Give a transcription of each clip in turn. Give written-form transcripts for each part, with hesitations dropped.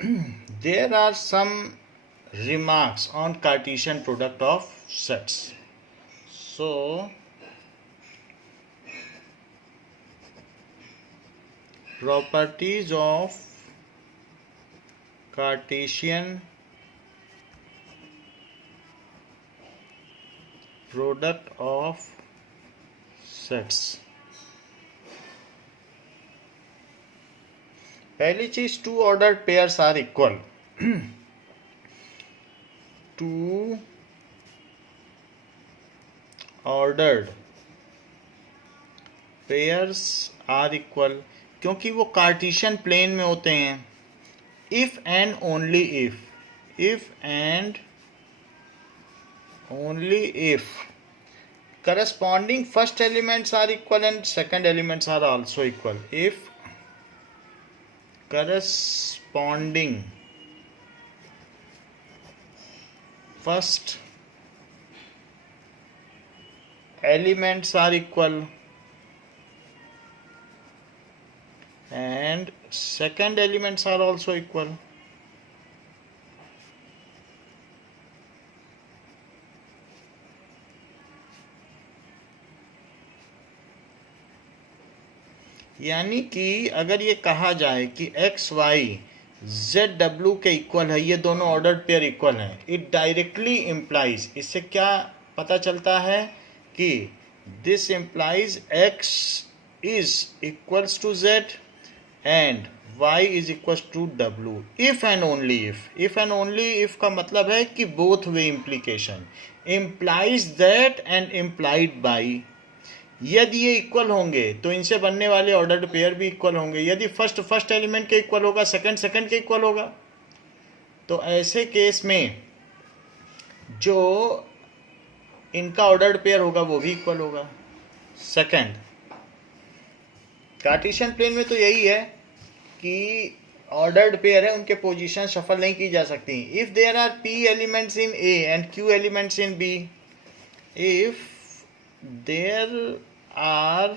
There are some remarks on Cartesian product of sets. So, properties of Cartesian product of sets. पहली चीज, two ordered pairs are equal. Two ordered pairs are equal क्योंकि वो Cartesian plane में होते हैं. If and only if and only if corresponding first elements are equal and second elements are also equal. If corresponding first elements are equal and second elements are also equal. यानी कि अगर ये कहा जाए कि एक्स वाई जेड डब्ल्यू के equal है, ये दोनों ऑर्डर्ड पेयर इक्वल हैं, इट डायरेक्टली इम्प्लाइज, इससे क्या पता चलता है कि this implies X is equals to Z and y is equals to W. If and only if and only if का मतलब है कि both way implication implies that and implied by. यदि ये इक्वल होंगे तो इनसे बनने वाले ऑर्डर्ड पेयर भी इक्वल होंगे. यदि फर्स्ट एलिमेंट के इक्वल होगा, सेकंड के इक्वल होगा. तो ऐसे केस में जो इनका ऑर्डर्ड पेयर होगा वो भी इक्वल होगा. सेकंड, कार्टेशियन प्लेन में तो यही है कि ऑर्डर्ड पेयर है, उनके पोजीशन शफल नहीं की जा सकती. If there are p elements in a and q elements in b, if there are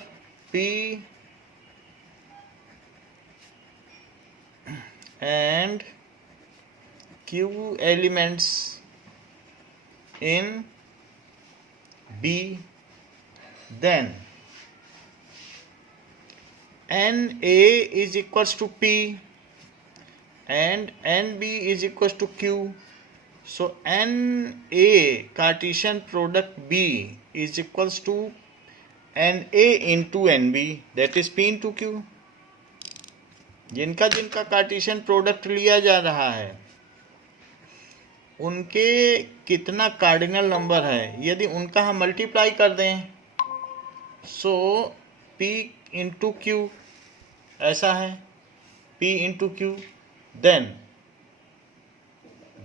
p and q elements in b, then na is equals to p and nb is equals to q. So na Cartesian product b is equals to na into nb, that is p into q. जिनका Cartesian product लिया जा रहा है उनके कितना cardinal number है, यदि उनका हम मल्टीप्लाई कर दें, सो p इंटू q ऐसा है, p into q, then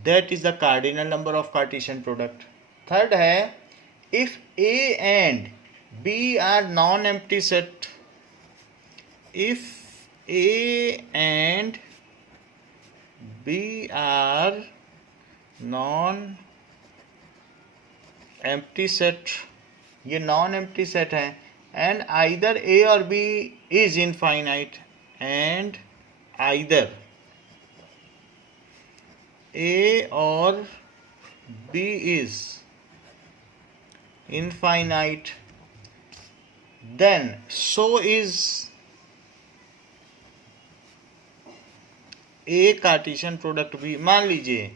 that is the cardinal number of Cartesian product. Third है, if a and b are non-empty set, if a and b are non-empty set, ये non-empty set है, and either a और b is infinite and either a और b is infinite, then so is a Cartesian product भी. मान लीजिए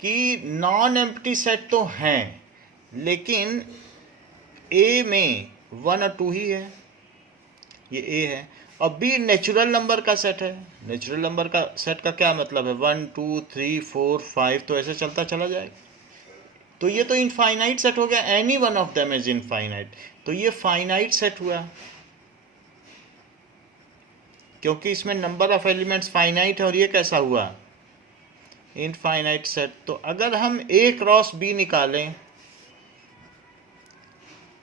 कि non empty set तो हैं लेकिन a में 1 और 2 ही है, ये a है, और b नेचुरल नंबर का सेट है. नेचुरल नंबर का सेट का क्या मतलब है, 1 2 3 4 5, तो ऐसे चलता चला जाएगा. तो ये तो इनफाइनाइट सेट हो गया, any one of them is infinite. तो ये फाइनाइट सेट हुआ क्योंकि इसमें नंबर ऑफ एलिमेंट्स फाइनाइट है, और ये कैसा हुआ, इनफाइनाइट सेट. तो अगर हम a क्रॉस b निकालें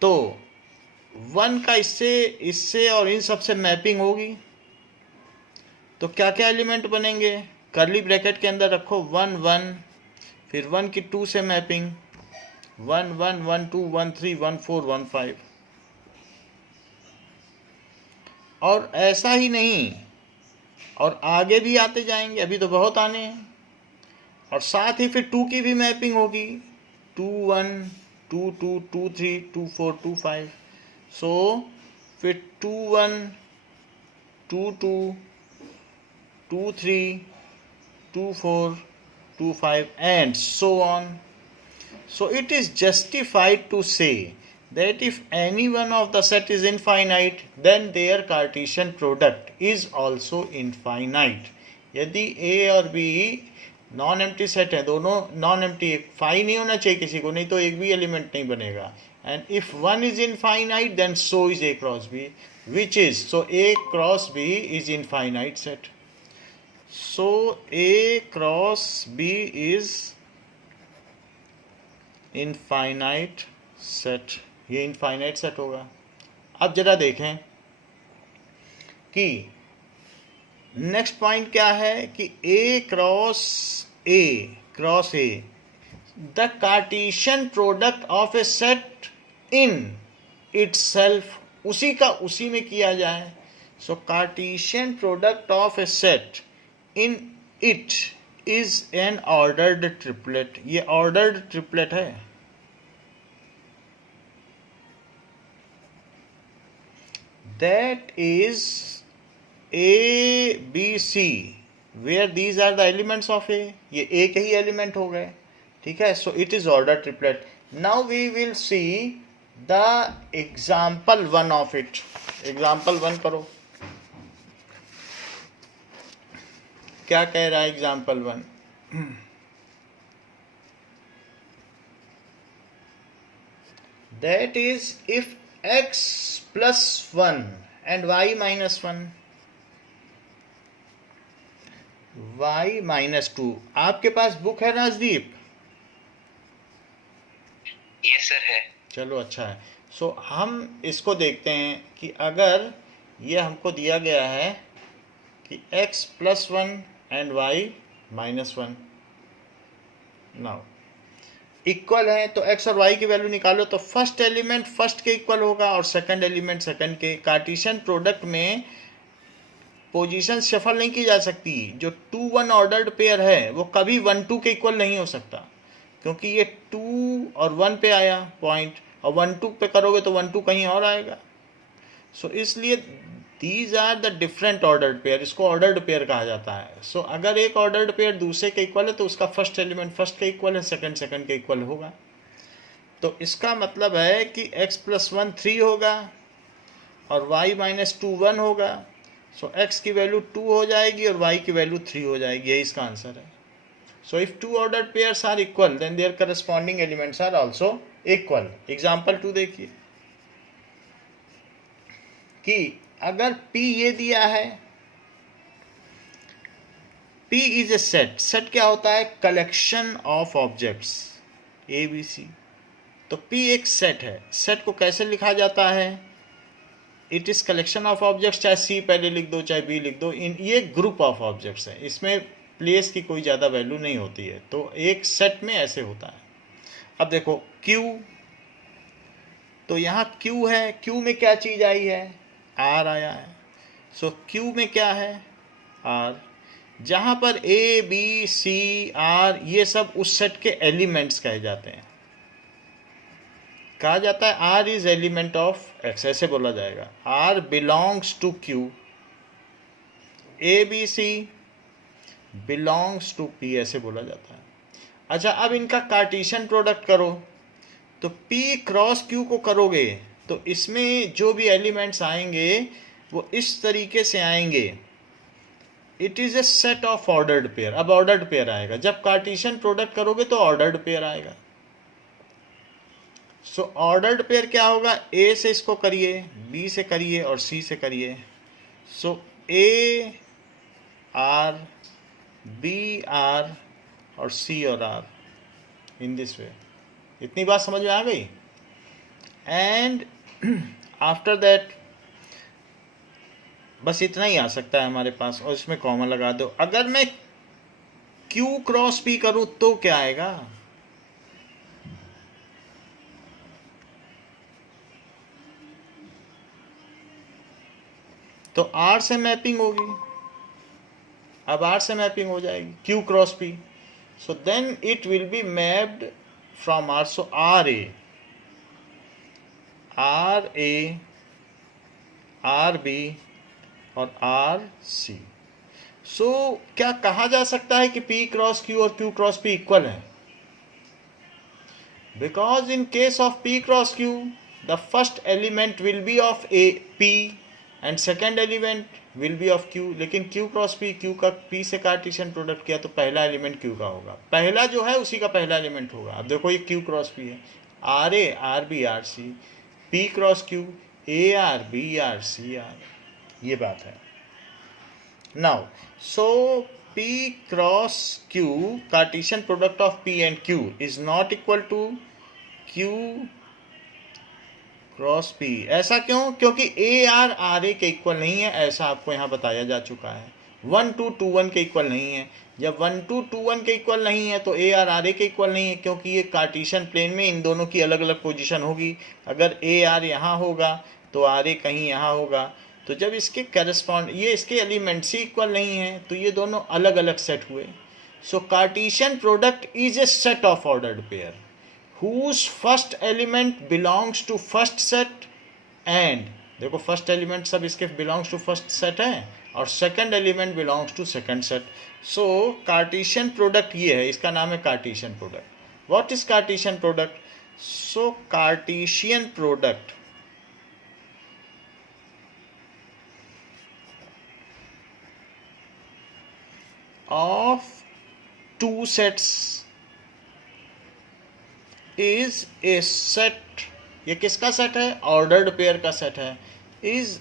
तो 1 का इससे और इन सब से मैपिंग होगी. तो क्या क्या एलिमेंट बनेंगे, कर्ली ब्रैकेट के अंदर रखो 1 1, फिर 1 की 2 से मैपिंग 1 1 1 2 1 3 1 4 1 5. और ऐसा ही नहीं, और आगे भी आते जाएंगे, अभी तो बहुत आने हैं। और साथ ही फिर 2 की भी मैपिंग होगी, 2 1 2 2 2 3 2 4 2 5। सो फिर 2 1 2 2 2 3 2 4 2 5 and so on. So it is justified to say that if any one of the set is infinite, then their Cartesian product is also infinite. यदि A और B नॉन एम्प्टी सेट है, दोनों non empty, phi नहीं होना चाहिए किसी को, नहीं तो एक भी एलिमेंट नहीं बनेगा। And if one is infinite then so is A cross B, which is, so A cross B is infinite set. So A cross B is infinite set, ये इनफाइनाइट सेट होगा। अब जरा देखें कि नेक्स्ट पॉइंट क्या है कि A cross A the Cartesian product of a set in itself, उसी का उसी में किया जाए। So Cartesian product of a set in it is an ordered triplet, ये ऑर्डर्ड ट्रिपलेट है। That is A B C where these are the elements of A, ये A के ही एलिमेंट हो गए, ठीक है। So it is order triplet. Now we will see the example 1 of it. Example 1 करो, क्या कह रहा है example 1? That is if x plus 1 and y minus 1, y minus 2। आपके पास बुक है राजदीप? यस सर है। चलो अच्छा है। सो हम इसको देखते हैं कि अगर ये हमको दिया गया है कि x plus 1 and y minus 1 now equal है, तो x और y की वैल्यू निकालो, तो फर्स्ट एलिमेंट फर्स्ट के इक्वल होगा और सेकंड एलिमेंट सेकंड के। कार्टेशियन प्रोडक्ट में पोजीशन शफल नहीं की जा सकती। जो 2 1 ऑर्डर्ड पेयर है वो कभी 1 2 के इक्वल नहीं हो सकता, क्योंकि ये 2 और 1 पे आया पॉइंट, और 1 2 पे करोगे तो 1 2 कहीं और आएगा। सो इसलिए these are the different ordered pair, इसको ऑर्डर्ड पेयर कहा जाता है। सो अगर एक ऑर्डर्ड पेयर दूसरे के इक्वल है तो उसका फर्स्ट एलिमेंट फर्स्ट के इक्वल है, सेकंड सेकंड के इक्वल होगा। तो इसका मतलब है कि x plus 1 3 होगा और y minus 2 1 होगा। सो x की वैल्यू 2 हो जाएगी और y की वैल्यू 3 हो जाएगी, यही इसका आंसर है। So if 2 ordered pairs are equal then their corresponding elements are also equal. Example 2 देखिए कि अगर P ये दिया है, P is a set. Set क्या होता है? Collection of objects A B C। तो P एक सेट है। सेट को कैसे लिखा जाता है? It is collection of objects, चाहे C पहले लिख दो चाहे B लिख दो, ये ग्रुप ऑफ ऑब्जेक्ट्स है, इसमें प्लेस की कोई ज़्यादा वैल्यू नहीं होती है। तो एक सेट में ऐसे होता है। अब देखो Q, तो यहाँ Q है, Q में क्या चीज़ आई है? R आया है। सो Q में क्या है? R। जहाँ पर A B C R ये सब उस सेट के एलिमेंट्स कहे जाते हैं। कहा जाता है R is element of X, ऐसे बोला जाएगा। R belongs to Q, A B C belongs to P, ऐसे बोला जाता है। अच्छा, अब इनका कार्टेशियन प्रोडक्ट करो, तो P क्रॉस Q को करोगे तो इसमें जो भी एलिमेंट्स आएंगे वो इस तरीके से आएंगे। It is a set of ordered pair. अब ऑर्डर्ड पेयर आएगा, जब कार्टेशियन प्रोडक्ट करोगे तो ऑर्डर्ड पेयर आएगा। सो ऑर्डर्ड पेयर क्या होगा? A से इसको करिए, B से करिए और C से करिए। सो A R B R और C और R इन दिस वे। इतनी बात समझ में आ गई? एंड आफ्टर दैट बस इतना ही आ सकता है हमारे पास, और इसमें कॉमा लगा दो। अगर मैं Q क्रॉस P करूं तो क्या आएगा? तो R से मैपिंग होगी, अब आर से मैपिंग हो जाएगी, Q cross P, so then it will be mapped from R, so R A R B और आर सी। सो क्या कहा जा सकता है कि P क्रॉस Q और Q क्रॉस P इक्वल है? Because in case of P cross Q the first element will be of P and second element will be of Q, लेकिन Q cross P, Q का P से Cartesian product किया तो पहला element Q का होगा, पहला जो है उसी का पहला एलिमेंट होगा। अब देखो ये Q क्रॉस P है, R A R B R C, P cross Q A R B R C R, ये बात है। Now, so P cross Q, Cartesian product of P and Q is not equal to Q cross P। ऐसा क्यों? क्योंकि AR RA के equal नहीं है, ऐसा आपको यहाँ बताया जा चुका है। 1 to 2 1 के इक्वल नहीं है। जब 1 to 2 1 के इक्वल नहीं है तो AR RA के इक्वल नहीं है, क्योंकि ये कार्टेशियन प्लेन में इन दोनों की अलग अलग पोजीशन होगी। अगर AR यहाँ होगा तो RA कहीं यहाँ होगा, तो जब इसके करस्पॉन्ड ये इसके एलिमेंट्स ही इक्वल नहीं है तो ये दोनों अलग अलग सेट हुए। So Cartesian product is a set of ordered pair whose first element belongs to first set and देखो फर्स्ट एलिमेंट सब इसके बिलोंग्स टू फर्स्ट सेट है और second element belongs to second set. So Cartesian product ये है, इसका नाम है Cartesian product. What is Cartesian product? So Cartesian product of two sets is a set, ये किसका सेट है? ऑर्डर्ड पेयर का सेट है। Is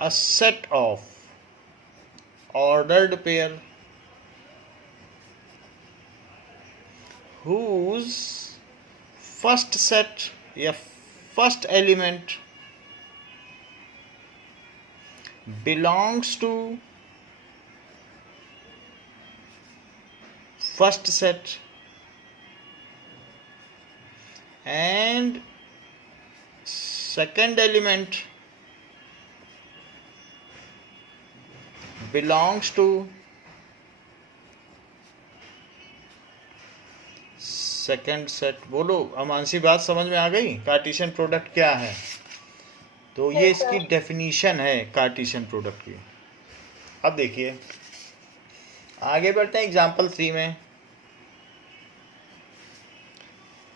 a set of ordered pair whose first set या first element belongs to first set and second element belongs to second set। बोलो अमानसी, बात समझ में आ गई? कार्टेशियन प्रोडक्ट क्या है? तो ये इसकी डेफिनीशन है कार्टेशियन प्रोडक्ट की। अब देखिए आगे बढ़ते हैं एग्जाम्पल 3 में।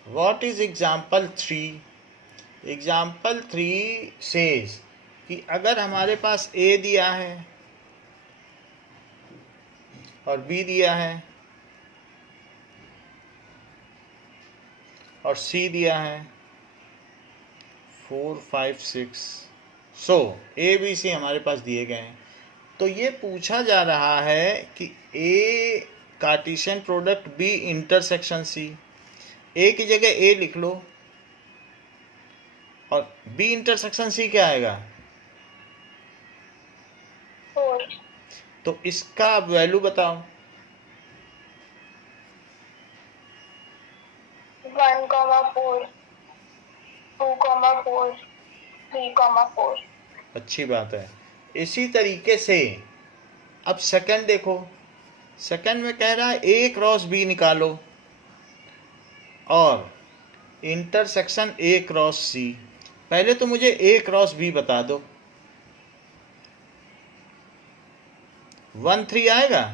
What is example 3? Example 3 says कि अगर हमारे पास A दिया है और B दिया है और C दिया है 4 5 6, सो A B C हमारे पास दिए गए हैं। तो ये पूछा जा रहा है कि A Cartesian product B intersection C। A की जगह A लिख लो और B इंटरसेक्शन C क्या आएगा? 4। तो इसका वैल्यू बताओ। 1, 4, 2, 4, 3, 4। अच्छी बात है। इसी तरीके से अब सेकंड देखो, सेकंड में कह रहा है A क्रॉस B निकालो और इंटरसेक्शन A क्रॉस C। पहले तो मुझे A क्रॉस B बता दो। 1 3 आएगा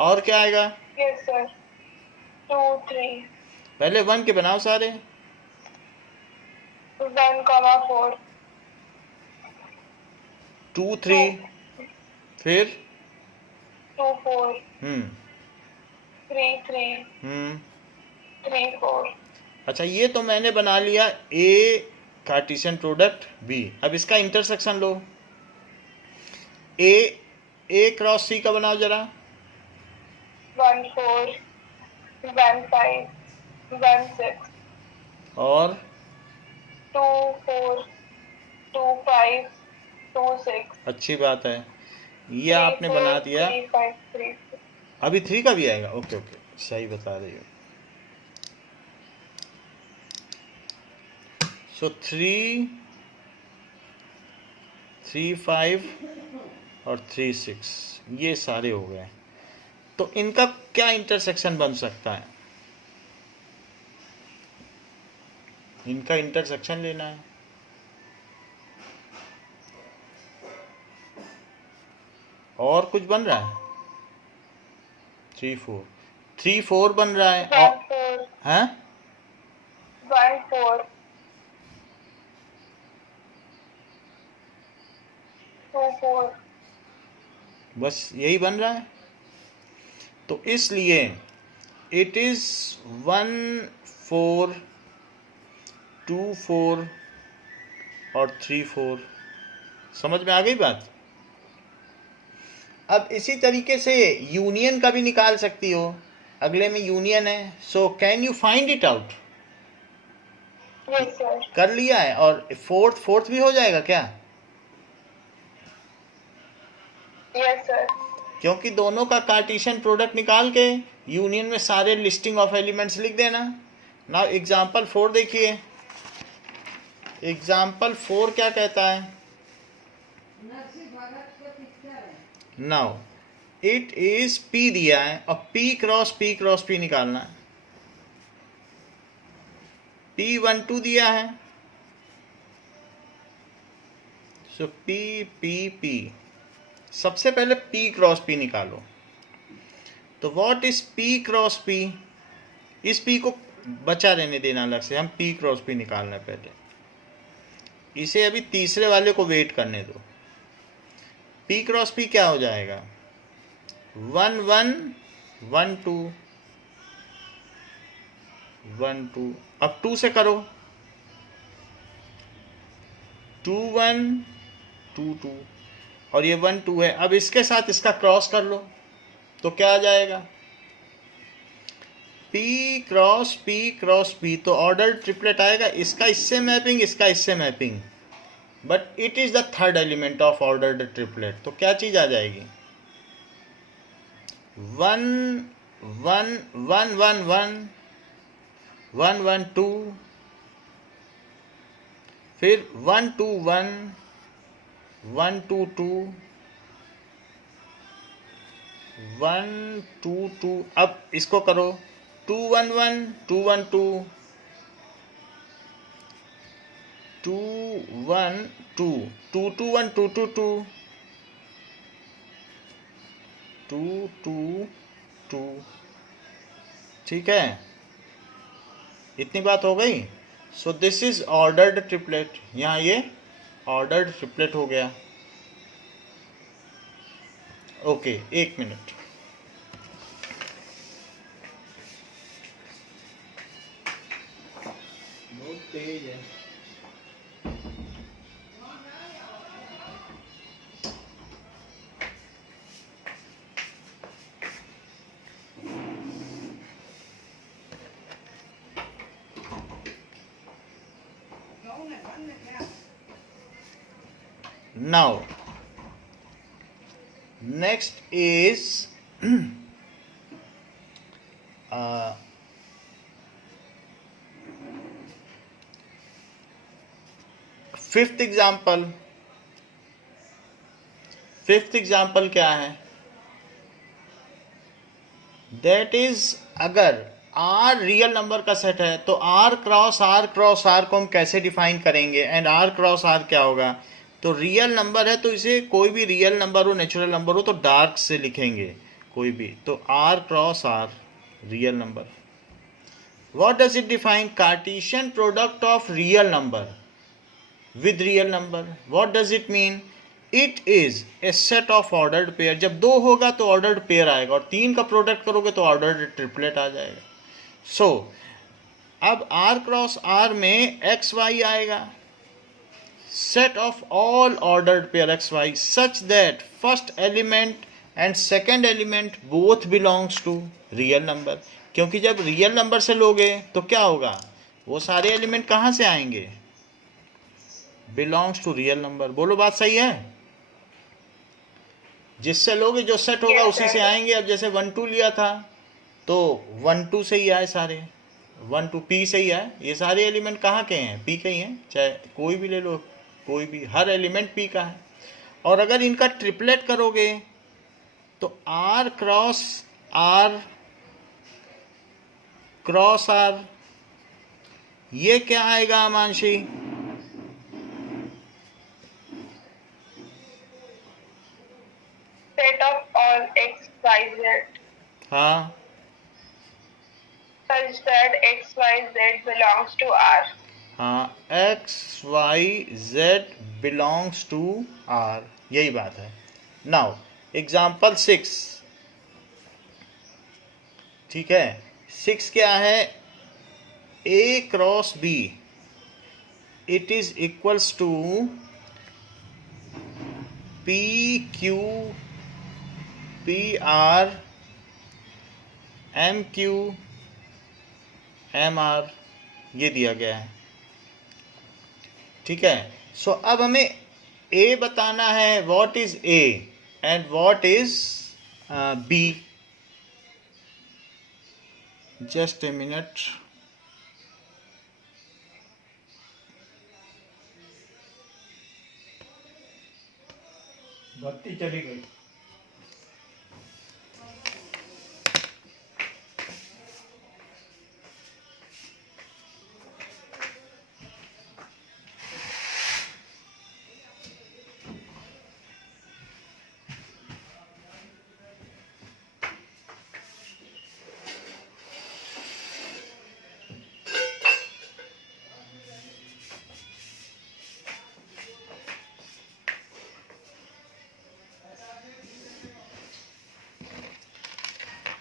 और क्या आएगा? Yes sir, 2 3। पहले 1 के बनाओ सारे। 1, 4, 2 3 फिर 2 4, 3 3, 3 4। अच्छा ये तो मैंने बना लिया A कार्टेशियन प्रोडक्ट B। अब इसका intersection low. A cross C का बनाओ जरा। 1 4, 1 5, 1 6 और 2 4, 2 5, 2 6। अच्छी बात है, ये आपने बना दिया। 3 5 3। अभी 3 का भी आएगा? ओके ओके, सही बता रही हो। सो 3 3 5 और 3 6, ये सारे हो गए। तो इनका क्या इंटरसेक्शन बन सकता है? इनका इंटरसेक्शन लेना है। और कुछ बन रहा है? 3 4, 3 4 बन रहा है। 1 4 हैं? 1 4 2 4 बस यही बन रहा है। तो इसलिए इट इज 1 4 2 4 और 3 4। समझ में आ गई बात? अब इसी तरीके से यूनियन का भी निकाल सकती हो। अगले में यूनियन है, so can you find it out? Yes sir. कर लिया है। और फोर्थ भी हो जाएगा क्या? Yes sir. क्योंकि दोनों का कार्टेशियन प्रोडक्ट निकाल के यूनियन में सारे लिस्टिंग ऑफ एलिमेंट्स लिख देना। नाउ एग्जाम्पल 4 देखिए। एग्जाम्पल 4 क्या कहता है? नाउ इट इज P दिया है और P क्रॉस P निकालना है। P12 दिया है, सो P सबसे पहले P क्रॉस P निकालो। तो what is P cross P? इस P को बचा रहने देना अलग से, हम P क्रॉस P निकालना है पहले। इसे अभी तीसरे वाले को वेट करने दो। P क्रॉस P क्या हो जाएगा? 1 1 1 2 1 2। अब 2 से करो, 2 1 2 2 और ये 1 2 है। अब इसके साथ इसका क्रॉस कर लो तो क्या आ जाएगा? P क्रॉस P तो ऑर्डर ट्रिपलेट आएगा। इसका इससे मैपिंग, इसका इससे mapping, but it is the third element of ordered triplet. तो क्या चीज आ जाएगी? 1 1 1 1 1 1 1 2, फिर 1 2 1 1 2 2 1 2 2। अब इसको करो, 2 1 1 2 1 2 2 1 2 2 2 1 2 2 2 2 2 2। ठीक है, इतनी बात हो गई। So this is ordered triplet. यहाँ ये ऑर्डर्ड ट्रिपलेट हो गया। ओके, एक मिनट। बहुत तेज है। Now, next is fifth example. Fifth example क्या है? दैट इज, अगर R रियल नंबर का सेट है तो R क्रॉस R को हम कैसे डिफाइन करेंगे? एंड R क्रॉस R क्या होगा? तो रियल नंबर है तो इसे कोई भी रियल नंबर हो, नेचुरल नंबर हो, तो डार्क से लिखेंगे कोई भी। तो R cross R real number. What does it define? Cartesian product of real number with real number. What does it mean? It is a set of ordered pair. जब 2 होगा तो ordered pair आएगा, और 3 का प्रोडक्ट करोगे तो ordered triplet आ जाएगा। So, अब R क्रॉस R में XY आएगा, set of all ordered pair XY such that first element and second element both belongs to real number। क्योंकि जब रियल नंबर से लोगे तो क्या होगा? वो सारे एलिमेंट कहाँ से आएंगे? Belongs to real number. बोलो, बात सही है? जिससे लोगे जो सेट होगा उसी से आएंगे। अब जैसे 1 2 लिया था तो 1 2 से ही आए सारे, 1 2 P से ही आए। ये सारे एलिमेंट कहाँ के हैं? P के ही हैं। चाहे कोई भी ले लो, कोई भी, हर एलिमेंट P का है। और अगर इनका ट्रिपलेट करोगे तो आर क्रॉस आर ये क्या आएगा Mansi? Set of all x, y, z हाँ such that x, y, z belongs to R. हाँ, X Y Z belongs to R, यही बात है। नाउ एग्जाम्पल 6, ठीक है। 6 क्या है? A cross B it is equals to P Q P R M Q M R, ये दिया गया है, ठीक है। सो अब हमें ए बताना है, what is A and what is B. Just a minute. बत्ती चली गई।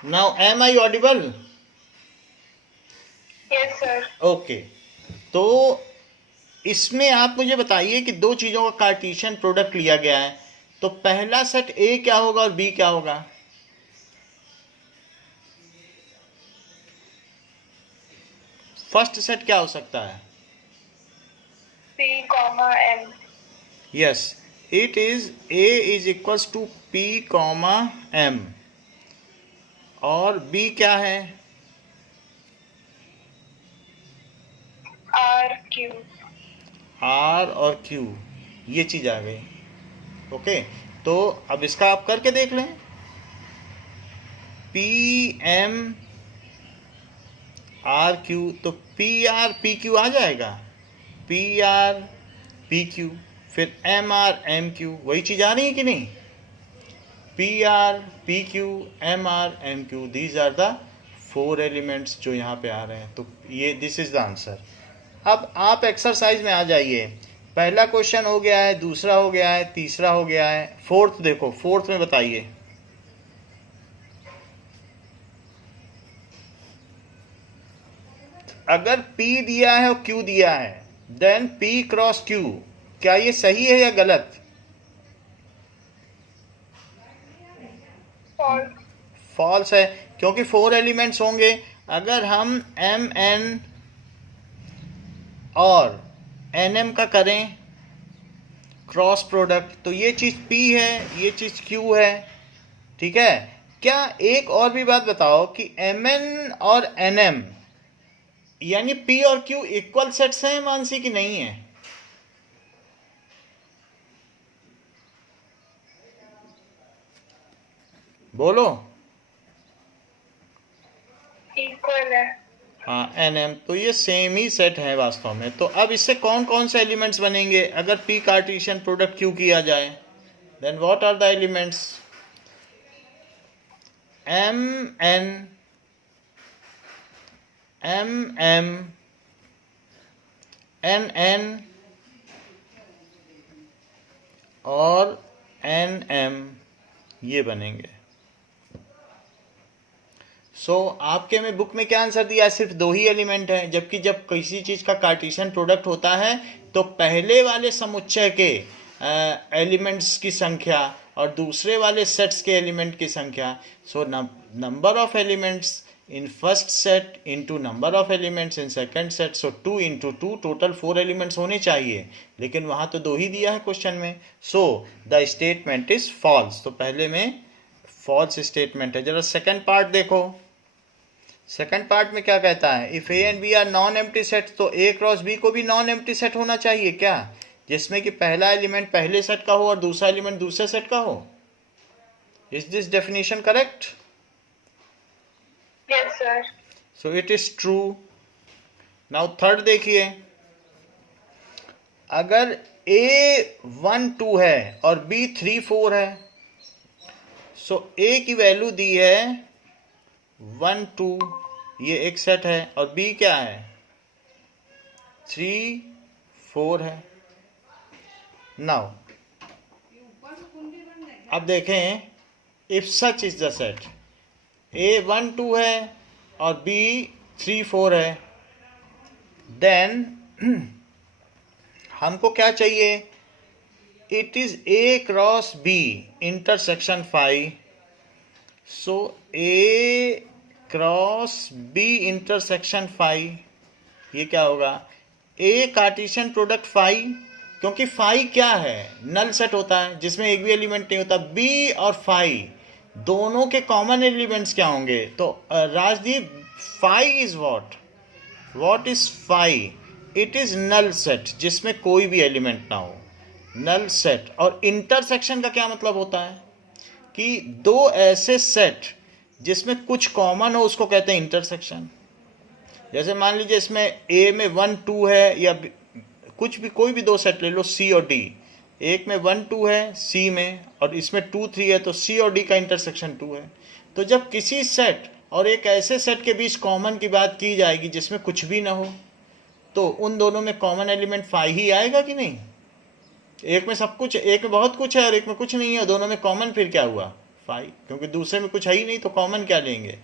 Now am I audible? Yes, sir. Okay, तो इसमें आप मुझे बताइए कि दो चीज़ों का कार्टेशियन प्रोडक्ट लिया गया है, तो पहला सेट ए क्या होगा और बी क्या होगा? फर्स्ट सेट क्या हो सकता है? P, M. Yes, it is A is equals to P comma M, और बी क्या है? R, Q. आर और क्यू, ये चीज आ गई। ओके, तो अब इसका आप करके देख लें। पी एम आर क्यू, तो पी आर पी क्यू आ जाएगा, पी आर पी क्यू, फिर एम आर एम क्यू, वही चीज आ रही है कि नहीं? P R P Q M R M Q, these are the 4 elements जो यहाँ पे आ रहे हैं। तो ये दिस इज द आंसर। अब आप एक्सरसाइज में आ जाइए। पहला क्वेश्चन हो गया है, दूसरा हो गया है, तीसरा हो गया है, फोर्थ देखो, फोर्थ में बताइए। अगर P दिया है और Q दिया है, देन P क्रॉस Q, क्या ये सही है या गलत? False. फॉल्स है, क्योंकि 4 एलिमेंट्स होंगे। अगर हम एम एन और एन एम का करें क्रॉस प्रोडक्ट, तो ये चीज़ P है, ये चीज़ Q है, ठीक है। क्या एक और भी बात बताओ कि Mn और Nm यानी P और Q इक्वल सेट्स हैं मानसी की नहीं है? बोलो। Equal है। हाँ, Nm, तो ये सेम ही सेट है वास्तव में। तो अब इससे कौन कौन से एलिमेंट्स बनेंगे अगर P कार्टेशियन प्रोडक्ट Q किया जाए? Then what are the elements? Mn mm nn और nm, ये बनेंगे। आपके में बुक में क्या आंसर दिया है? सिर्फ 2 ही एलिमेंट है, जबकि जब किसी चीज का कार्टेशियन प्रोडक्ट होता है तो पहले वाले समुच्चय के एलिमेंट्स की संख्या और दूसरे वाले सेट्स के एलिमेंट की संख्या, number of elements in first set into number of elements in second set, so 2 into 2 total 4 elements होने चाहिए, लेकिन वहाँ तो 2 ही दिया है क्वेश्चन में। so the statement is false, तो पहले में false statement है। जरा सेकंड पार्ट देखो। सेकंड पार्ट में क्या कहता है? If A and B are non empty set, तो ए क्रॉस बी को भी नॉन एम्प्टी सेट होना चाहिए क्या? जिसमें कि पहला एलिमेंट पहले सेट का हो और दूसरा एलिमेंट दूसरे सेट का हो. Is this definition correct? Yes, sir. So it is true. Now third देखिए, अगर A 1 2 है और B 3 4 है, सो A की वैल्यू दी है 1 2, ये एक सेट है, और B क्या है 3 4 है. नाउ अब देखें, if such is the set, A 1 2 है और B 3 4 है, देन हमको क्या चाहिए? It is A cross B intersection phi. So A cross B intersection phi, ये क्या होगा? A कार्टेशियन प्रोडक्ट फाई, क्योंकि फाई क्या है? नल सेट होता है जिसमें एक भी एलिमेंट नहीं होता. B और फाई दोनों के कॉमन एलिमेंट्स क्या होंगे? तो Rajdeep, phi is what is phi? It is null set जिसमें कोई भी एलिमेंट ना हो, नल सेट. और इंटरसेक्शन का क्या मतलब होता है? कि दो ऐसे सेट जिसमें कुछ कॉमन हो उसको कहते हैं इंटरसेक्शन. जैसे मान लीजिए इसमें A में 1 2 है, या कुछ भी, कोई भी दो सेट ले लो, C और D. एक में 1 2 है C में, और इसमें 2 3 है, तो C और D का इंटरसेक्शन 2 है. तो जब किसी सेट और एक ऐसे सेट के बीच कॉमन की बात की जाएगी जिसमें कुछ भी ना हो, तो उन दोनों में कॉमन एलिमेंट फाई ही आएगा कि नहीं? एक में सब कुछ, एक में बहुत कुछ है और एक में कुछ नहीं है, दोनों में कॉमन फिर क्या हुआ? फाई, क्योंकि दूसरे में कुछ है ही नहीं, तो कॉमन क्या लेंगे?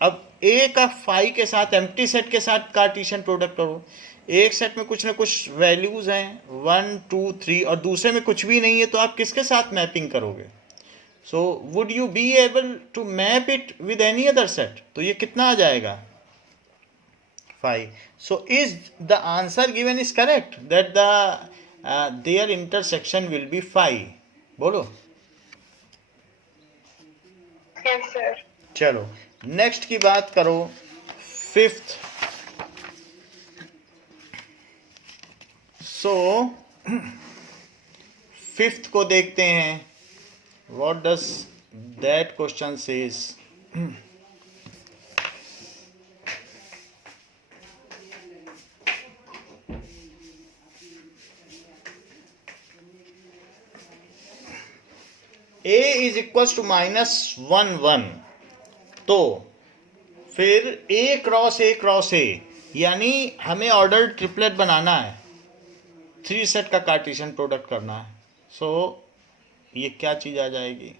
अब A का फाई के साथ एम्प्टी सेट के साथ कार्टेशियन प्रोडक्ट करो. एक सेट में कुछ ना कुछ वैल्यूज हैं 1 2 3, और दूसरे में कुछ भी नहीं है, तो आप किसके साथ मैपिंग करोगे? So would you be able to map it with any other set? तो ये कितना आ जाएगा? Phi. So is the answer given is correct that the there intersection will be phi? बोलो. Yes, sir. चलो नेक्स्ट की बात करो, फिफ्थ. सो फिफ्थ को देखते हैं. What does that question says? A is equal to -1 1. तो फिर A क्रॉस A, यानी हमें ऑर्डर ट्रिपलेट बनाना है, 3 सेट का कार्टेशियन प्रोडक्ट करना है. सो ये क्या चीज आ जाएगी?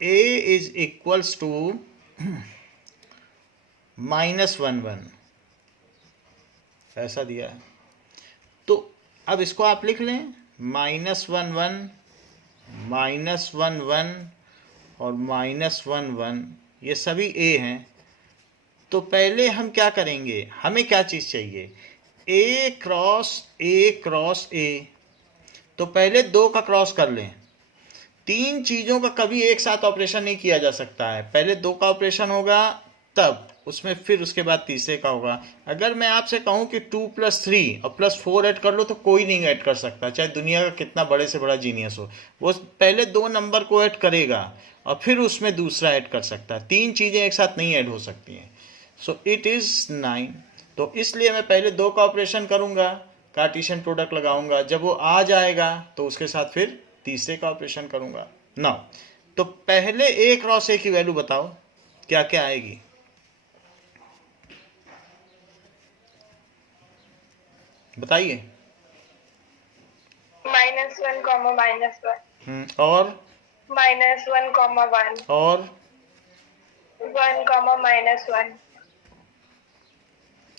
A इज इक्वल्स टू -1 1, ऐसा दिया है. तो अब इसको आप लिख लें, -1 1 -1 1 और -1 1, ये सभी A हैं. तो पहले हम क्या करेंगे? हमें क्या चीज़ चाहिए? A cross A. तो पहले 2 का क्रॉस कर लें. 3 चीज़ों का कभी एक साथ ऑपरेशन नहीं किया जा सकता है. पहले 2 का ऑपरेशन होगा, तब उसमें फिर उसके बाद तीसरे का होगा. अगर मैं आपसे कहूं कि 2 + 3 और +4 ऐड कर लो, तो कोई नहीं ऐड कर सकता, चाहे दुनिया का कितना बड़े से बड़ा जीनियस हो. वो पहले 2 नंबर को ऐड करेगा और फिर उसमें दूसरा ऐड कर सकता है. 3 चीज़ें एक साथ नहीं ऐड हो सकती हैं. So it is 9. तो इसलिए मैं पहले 2 का ऑपरेशन करूंगा, कार्टेशियन प्रोडक्ट लगाऊंगा. जब वो आ जाएगा तो उसके साथ फिर तीसरे का ऑपरेशन करूंगा. नाउ तो पहले A क्रॉस A की वैल्यू बताओ क्या क्या आएगी? बताइए. -1, -1. और -1, 1. और 1, -1.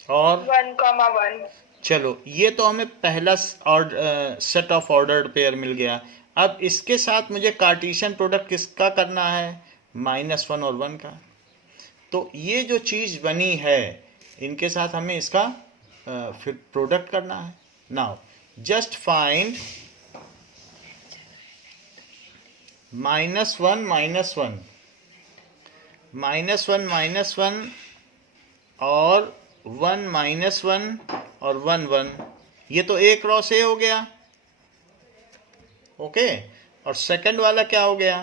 और 1, 1. चलो, ये तो हमें पहला सेट ऑफ ऑर्डर्ड पेयर मिल गया. अब इसके साथ मुझे कार्टेशियन प्रोडक्ट किसका करना है? -1 और 1 का. तो ये जो चीज़ बनी है, इनके साथ हमें इसका फिर प्रोडक्ट करना है. नाउ जस्ट फाइंड -1 -1 -1 -1 और 1 माइनस 1 और 1 1, ये तो ए क्रॉस ए हो गया, ओके। और सेकंड वाला क्या हो गया,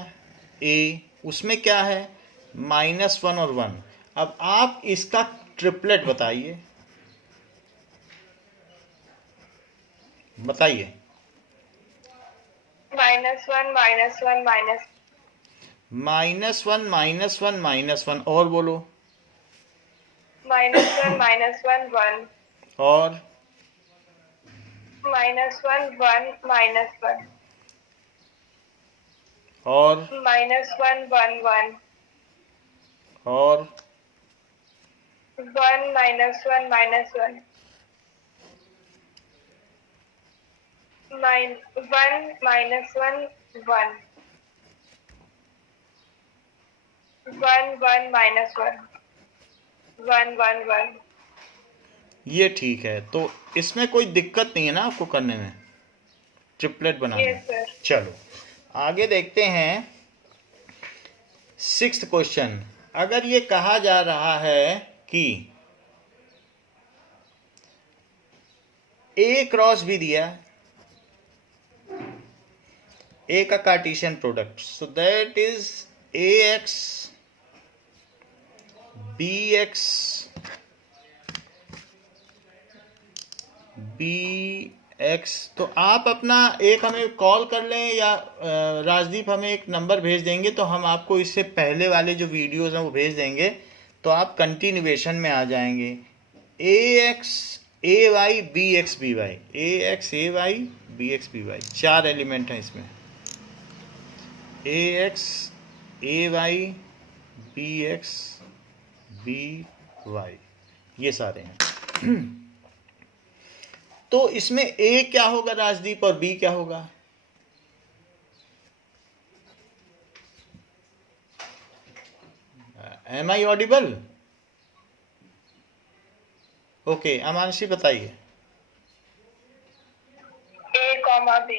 ए, उसमें क्या है -1 और 1। अब आप इसका ट्रिपलेट बताइए, बताइए। -1 -1 -1 -1 और बोलो, -1 -1 1 और -1 1 -1 और -1 1 1 और 1 -1 -1 1 1 -1 1 1 1 -1 1 1 1। ये ठीक है। तो इसमें कोई दिक्कत नहीं है ना आपको करने में, ट्रिपलेट बनाने में। Yes sir. चलो आगे देखते हैं। 6th क्वेश्चन, अगर ये कहा जा रहा है कि ए क्रॉस भी दिया, ए का Cartesian product, so that is A X B X B X, तो आप अपना एक हमें कॉल कर लें या राजदीप हमें एक नंबर भेज देंगे, तो हम आपको इससे पहले वाले जो वीडियोस हैं वो भेज देंगे, तो आप कंटिन्यूएशन में आ जाएंगे। A X A Y B X B Y, A X A Y B X B Y, 4 element हैं इसमें। A X A Y B X B Y, ये सारे हैं। तो इसमें ए क्या होगा राजदीप और बी क्या होगा? Am I audible? Okay, Amanshi बताइए। A, B।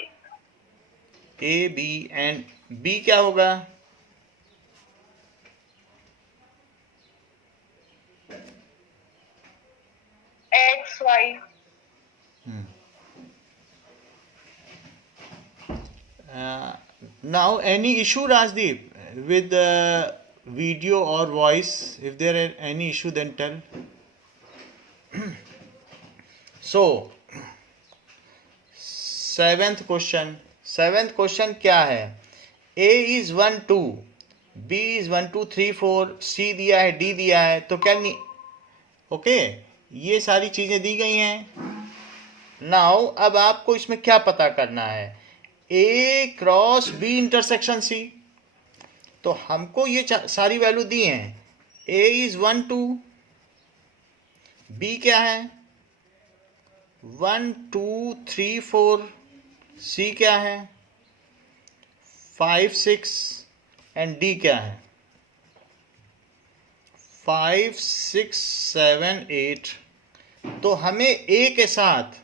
A B and B क्या होगा? X, Y। Now any issue Rajdeep with the video or voice? If there are any issue then tell. So 7th question क्या है? A is 1 2, B is 1 2 3 4, C दिया है, D दिया है, तो क्या नहीं, ओके, ये सारी चीजें दी गई हैं। नाउ अब आपको इसमें क्या पता करना है? ए क्रॉस बी इंटरसेक्शन सी, तो हमको ये सारी वैल्यू दी हैं। ए इज 1 2, बी क्या है 1 2 3 4, सी क्या है 5 6 एंड डी क्या है 5 6 7 8। तो हमें ए के साथ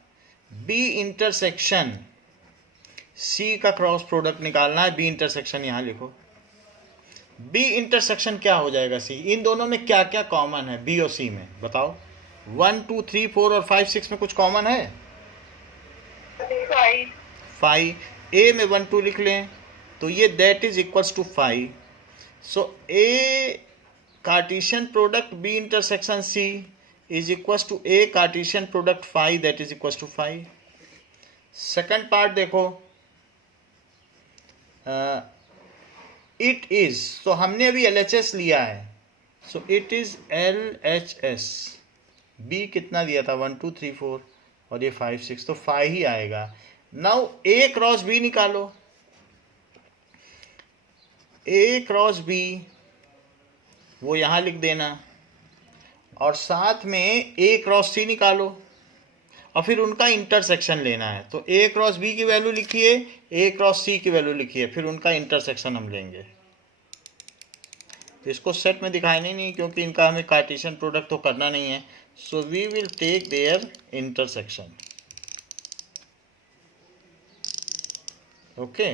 बी इंटरसेक्शन सी का क्रॉस प्रोडक्ट निकालना है। बी इंटरसेक्शन यहां लिखो। बी इंटरसेक्शन क्या हो जाएगा सी? इन दोनों में क्या क्या कॉमन है बी और सी में, बताओ। 1 2 3 4 और 5 6 में कुछ कॉमन है? 5। ए में 1 2 लिख लें तो ये that is equals to 5। So A Cartesian product B intersection C is equals to a Cartesian product 5 that is equals to 5। Second part देखो, इट इज, तो हमने अभी LHS लिया है, so it is LHS। B कितना दिया था 1 2 3 4 और ये 5 6, तो 5 ही आएगा। नाउ ए क्रॉस बी निकालो। ए क्रॉस बी वो यहां लिख देना और साथ में ए क्रॉस सी निकालो और फिर उनका इंटरसेक्शन लेना है। तो ए क्रॉस बी की वैल्यू लिखिए, ए क्रॉस सी की वैल्यू लिखिए, फिर उनका इंटरसेक्शन हम लेंगे। इसको सेट में दिखाना ही नहीं क्योंकि इनका हमें कार्टेशियन प्रोडक्ट तो करना नहीं है। So we will take there intersection. Okay,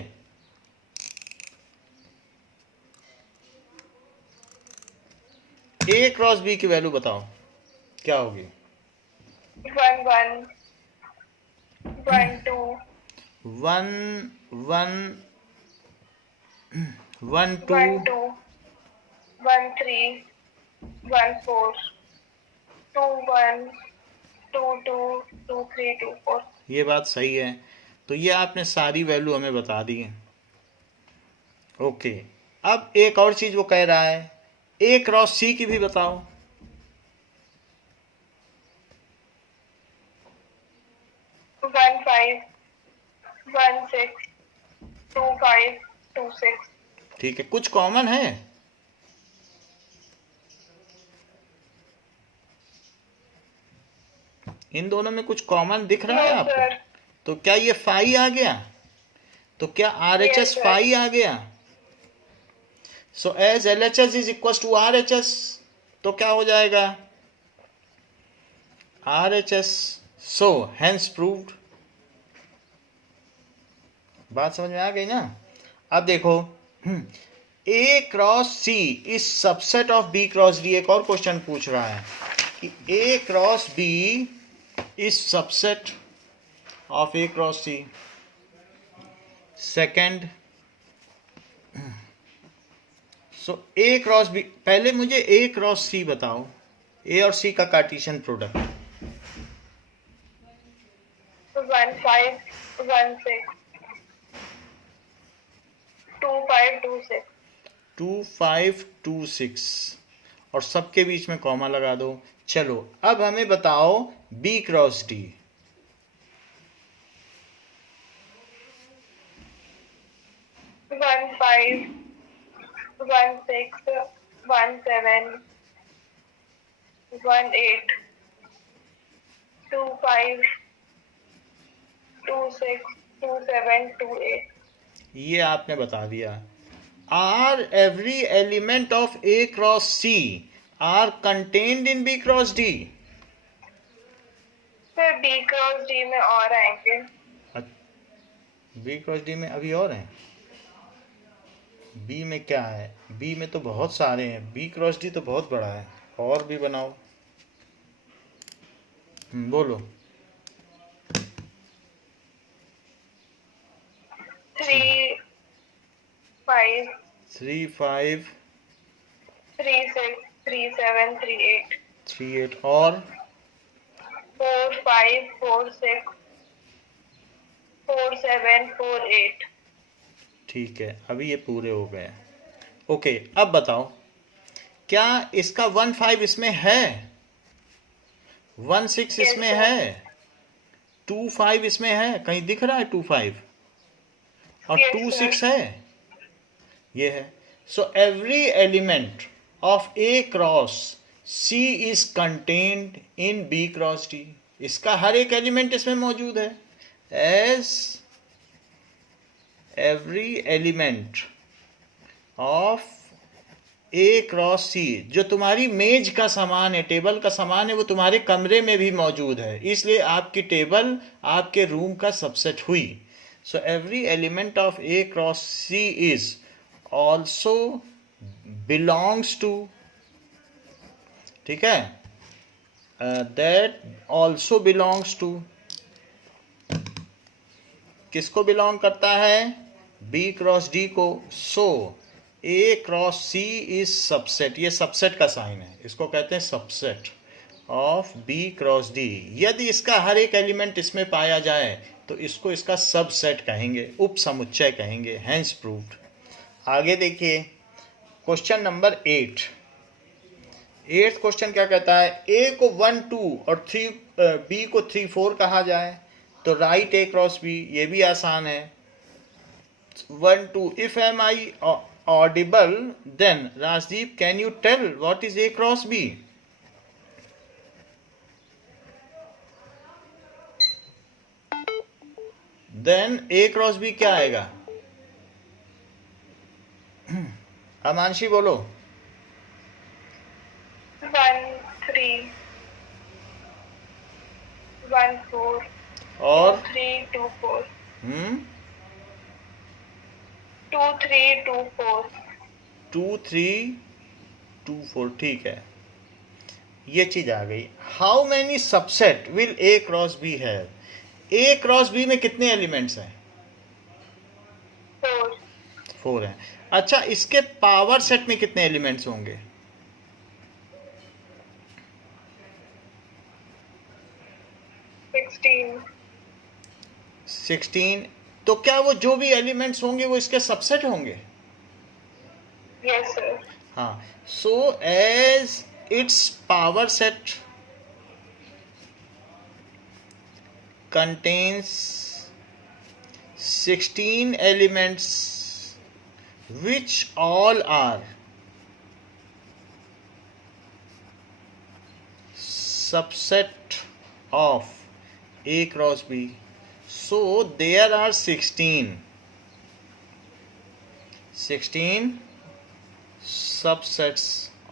A cross B की वैल्यू बताओ क्या होगी? 1 1 1 2 1 1 1 2 1 2 1 3 1 4 2 1 2 2 2 3 2 4। ये बात सही है। तो ये आपने सारी वैल्यू हमें बता दी है। ओके, अब एक और चीज वो कह रहा है, ए क्रॉस सी की भी बताओ। 1 5 1 6 2 5 2 6। ठीक है, कुछ कॉमन है? इन दोनों में कुछ कॉमन दिख रहा है नो आपको? सर। तो क्या ये फाई आ गया? तो क्या R H Yes, S sir. फाई आ गया? So as L H S is equal to R H S, तो क्या हो जाएगा? R H S. So hence proved. बात समझ में आ गई ना? अब देखो, A cross C is subset of B cross D. एक और क्वेश्चन पूछ रहा है कि A cross B is subset of A cross C. Second, so A cross B, पहले मुझे ए क्रॉस सी बताओ, ए और सी का कार्टेशियन प्रोडक्ट। 1 5 1 6 2 5 2 6। 2 5 2 6 और सबके बीच में कॉमा लगा दो। चलो अब हमें बताओ बी क्रॉस डी। 1 5 1 6 1 7 1 8 2 5 2 6 2 7 2 8। ये आपने बता दिया। Are every element of A cross C are contained in B cross D. फिर बी क्रॉस डी में और आएंगे। बी क्रॉस डी में अभी और हैं? बी में क्या है? बी में तो बहुत सारे हैं, बी क्रॉस डी तो बहुत बड़ा है। और भी बनाओ। बोलो। 3 5 3 5 3 6 3 7 3 8 3 8 और 4 5 4 6 4 7 4 8। ठीक है, अभी ये पूरे हो गए। ओके, अब बताओ क्या इसका 1 5 इसमें है? 1 6 इसमें Yes, sir. है? 2 5 इसमें है? कहीं दिख रहा है 2 5? और Yes, 2 sir. 6 है? ये है। So every element of A cross C is contained in B cross D. इसका हर एक एलिमेंट इसमें मौजूद है। As every element of A cross C, जो तुम्हारी मेज का सामान है, टेबल का सामान है, वो तुम्हारे कमरे में भी मौजूद है, इसलिए आपकी टेबल आपके रूम का सबसेट हुई। So every element of A cross C is also belongs to, ठीक है, दैट ऑल्सो बिलोंग्स टू, किसको बिलोंग करता है? बी क्रॉस डी को। So A cross C is subset, ये सबसेट का साइन है, इसको कहते हैं subset of B cross D. यदि इसका हर एक एलिमेंट इसमें पाया जाए तो इसको इसका सबसेट कहेंगे, उप समुच्चय कहेंगे। Hence proved. आगे देखिए क्वेश्चन नंबर 8। 8th क्वेश्चन क्या कहता है? ए को 1 2 और 3 बी को 3 4 कहा जाए तो राइट ए क्रॉस बी। ये भी आसान है। 1 2 if am I audible then Rajdeep can you tell what is A cross B? Then A cross B क्या आएगा? अमांशी बोलो। 1 3 1 4 और 3 2 4 हम्म 2 3 2 4। 2 3 2 4, ठीक है। ये चीज आ गई। How many subset will A cross B have? A cross B में कितने एलिमेंट्स हैं? 4, 4 हैं। अच्छा, इसके पावर सेट में कितने एलिमेंट्स होंगे? 16, 16। तो क्या वो जो भी एलिमेंट्स होंगे वो इसके सबसेट होंगे? yes sir, हाँ। So as it's power set contains 16 elements which all are subset of A cross B. So there are 16 subsets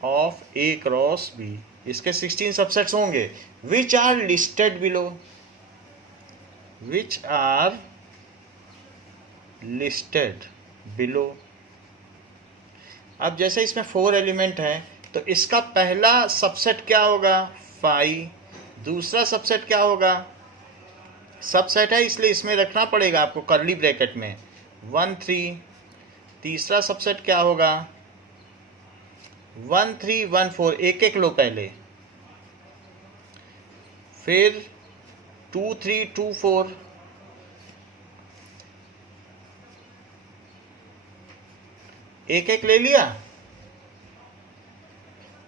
of A cross B. इसके 16 सबसेट्स होंगे which are listed below. Which are listed below. अब जैसे इसमें 4 element हैं तो इसका पहला subset क्या होगा? 5। दूसरा सबसेट क्या होगा? सबसेट है इसलिए इसमें रखना पड़ेगा आपको कर्ली ब्रैकेट में 1 3। तीसरा सबसेट क्या होगा? 1 3 1 4। एक एक लो पहले, फिर 2 3 2 4, एक एक ले लिया।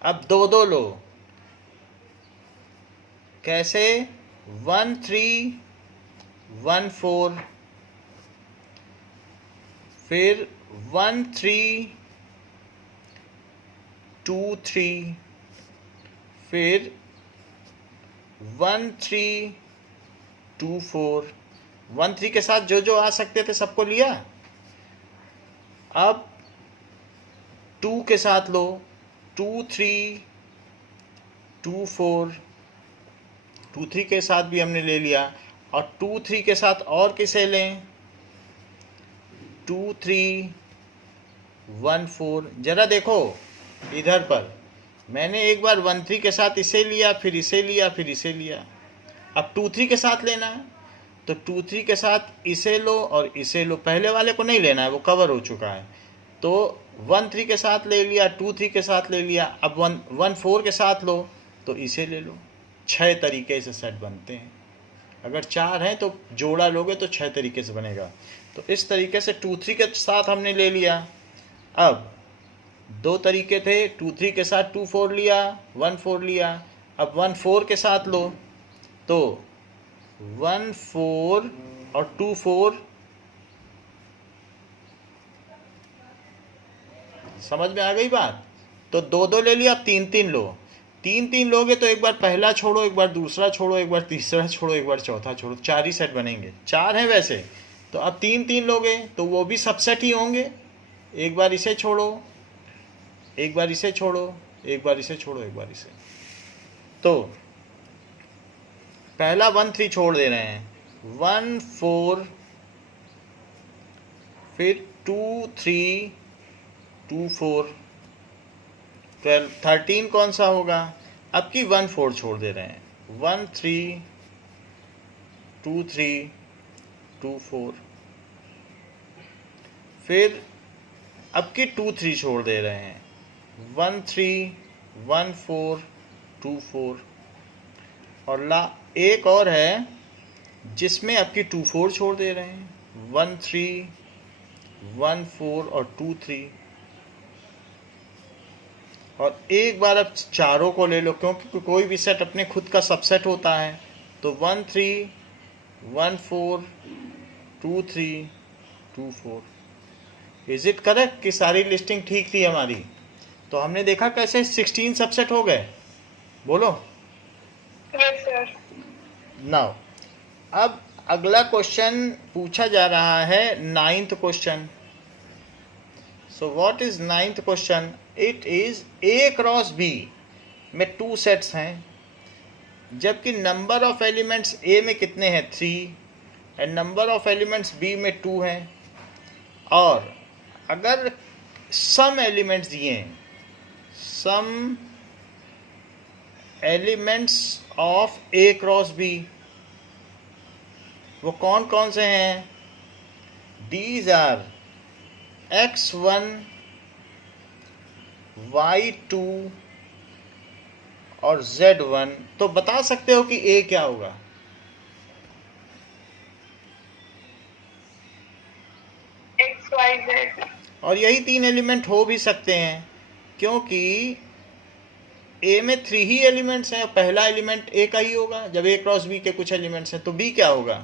अब दो दो लो। कैसे? 1 3 1 4, फिर 1 3 2 3, फिर 1 3 2 4। 1 3 के साथ जो जो आ सकते थे सबको लिया। अब 2 के साथ लो 2 3 2 4। 2 3 के साथ भी हमने ले लिया। और 2 3 के साथ और किसे लें? 2 3 1 4। जरा देखो इधर पर, मैंने एक बार 1 3 के साथ इसे लिया, फिर इसे लिया, फिर इसे लिया। अब 2 3 के साथ लेना है तो 2 3 के साथ इसे लो और इसे लो। पहले वाले को नहीं लेना है, वो कवर हो चुका है। तो 1 3 के साथ ले लिया, 2 3 के साथ ले लिया। अब 1 4 के साथ लो तो इसे ले लो। 6 तरीके से सेट बनते हैं। अगर 4 हैं तो जोड़ा लोगे तो 6 तरीके से बनेगा। तो इस तरीके से 2 3 के साथ हमने ले लिया। अब 2 तरीके थे, 2 3 के साथ 2 4 लिया, 1 4 लिया। अब 1 4 के साथ लो तो 1 4 और 2 4। समझ में आ गई बात? तो 2 2 ले लिया, अब 3 3 लो। 3 3 लोगे तो एक बार पहला छोड़ो, एक बार दूसरा छोड़ो, एक बार तीसरा छोड़ो, एक बार चौथा छोड़ो। 4 ही सेट बनेंगे। 4 हैं वैसे तो अब 3 3 लोगे तो वो भी सबसेट ही होंगे। एक बार इसे छोड़ो, एक बार इसे छोड़ो, एक बार इसे छोड़ो, एक बार इसे। तो पहला 1 3 छोड़ दे रहे हैं, 1 4, फिर 2 3 2 4 12 13 कौन सा होगा? अब की 1 4 छोड़ दे रहे हैं, 1 3 2 3 2 4। फिर अब की 2 3 छोड़ दे रहे हैं, 1 3 1 4 2 4। और एक और है जिसमें अब की 2 4 छोड़ दे रहे हैं, 1 3 1 4 और 2 3। और एक बार अब चारों को ले लो, क्योंकि कोई भी सेट अपने खुद का सबसेट होता है। तो 1 3 1 4 2 3 2 4। इज इट करेक्ट कि सारी लिस्टिंग ठीक थी हमारी? तो हमने देखा कैसे 16 सबसेट हो गए। बोलो। yes sir, नाउ अब अगला क्वेश्चन पूछा जा रहा है, 9th question. So what is 9th question? It is A cross B में 2 सेट्स हैं, जबकि नंबर ऑफ एलिमेंट्स ए में कितने हैं? 3 and number of elements B में 2 हैं। और अगर सम एलिमेंट्स दिए हैं, some elements of A cross B, वो कौन कौन से हैं? दीज आर x1 y2 और z1। तो बता सकते हो कि a क्या होगा? X Y Z. और यही 3 एलिमेंट हो भी सकते हैं, क्योंकि ए में 3 ही एलिमेंट्स हैं, पहला एलिमेंट ए का ही होगा। जब ए क्रॉस बी के कुछ एलिमेंट्स हैं तो बी क्या होगा?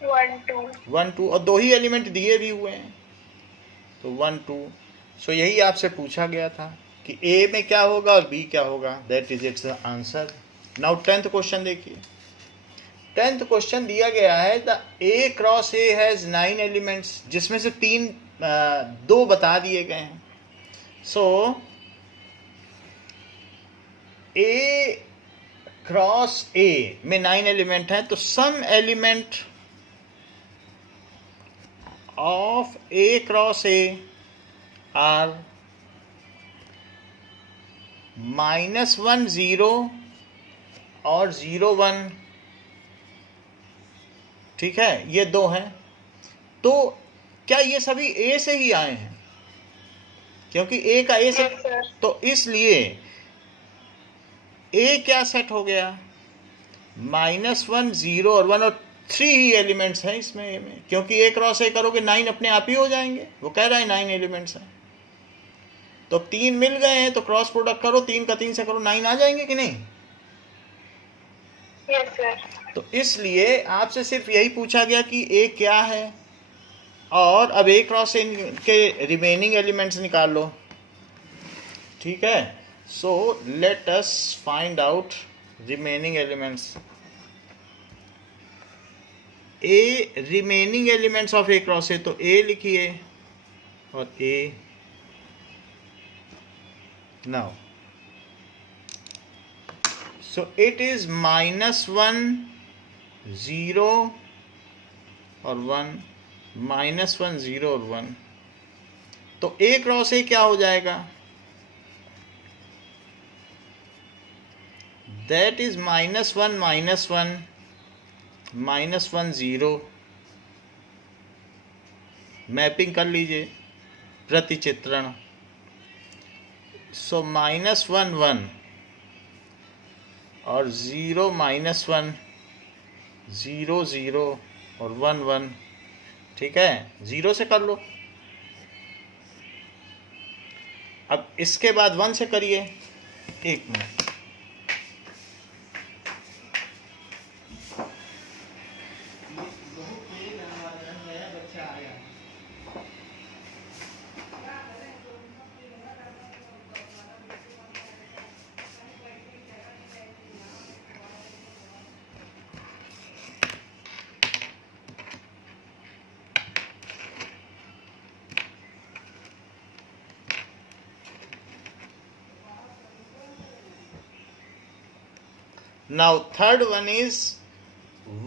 1 2। 1 2, और 2 ही एलिमेंट दिए भी हुए हैं, तो 1 2। सो यही आपसे पूछा गया था कि ए में क्या होगा और बी क्या होगा। That is it's answer. Now 10th question देखिए। 10th क्वेश्चन दिया गया है the A cross A has 9 elements, जिसमें से 2 बता दिए गए हैं। सो ए क्रॉस ए में 9 एलिमेंट है, तो some element of A cross A are -1 0 और 0 1। ठीक है, ये 2 हैं। तो क्या ये सभी ए से ही आए हैं? क्योंकि ए का ए से, Yes, sir. तो इसलिए ए क्या सेट हो गया? -1 0 और 1, और 3 ही एलिमेंट्स हैं इसमें ए में, क्योंकि ए क्रॉस ए करोगे 9 अपने आप ही हो जाएंगे। वो कह रहा है 9 एलिमेंट्स हैं, तो 3 मिल गए हैं, तो क्रॉस प्रोडक्ट करो, 3 का 3 से करो, 9 आ जाएंगे कि नहीं? Yes, sir. तो इसलिए आपसे सिर्फ यही पूछा गया कि ए क्या है, और अब ए क्रॉस ए के रिमेनिंग एलिमेंट्स निकाल लो। ठीक है, so let us find out remaining elements. A remaining elements of A cross ए, तो ए लिखिए और ए। नाउ सो इट इज -1 0 और 1, -1 0 और 1। तो ए क्रॉस ए क्या हो जाएगा? That is -1 -1 -1 0। मैपिंग कर लीजिए, प्रतिचित्रण। सो -1 1 और 0 -1 0 0 और 1 1। ठीक है, 0 से कर लो। अब इसके बाद 1 से करिए। 1 minute. Now third one is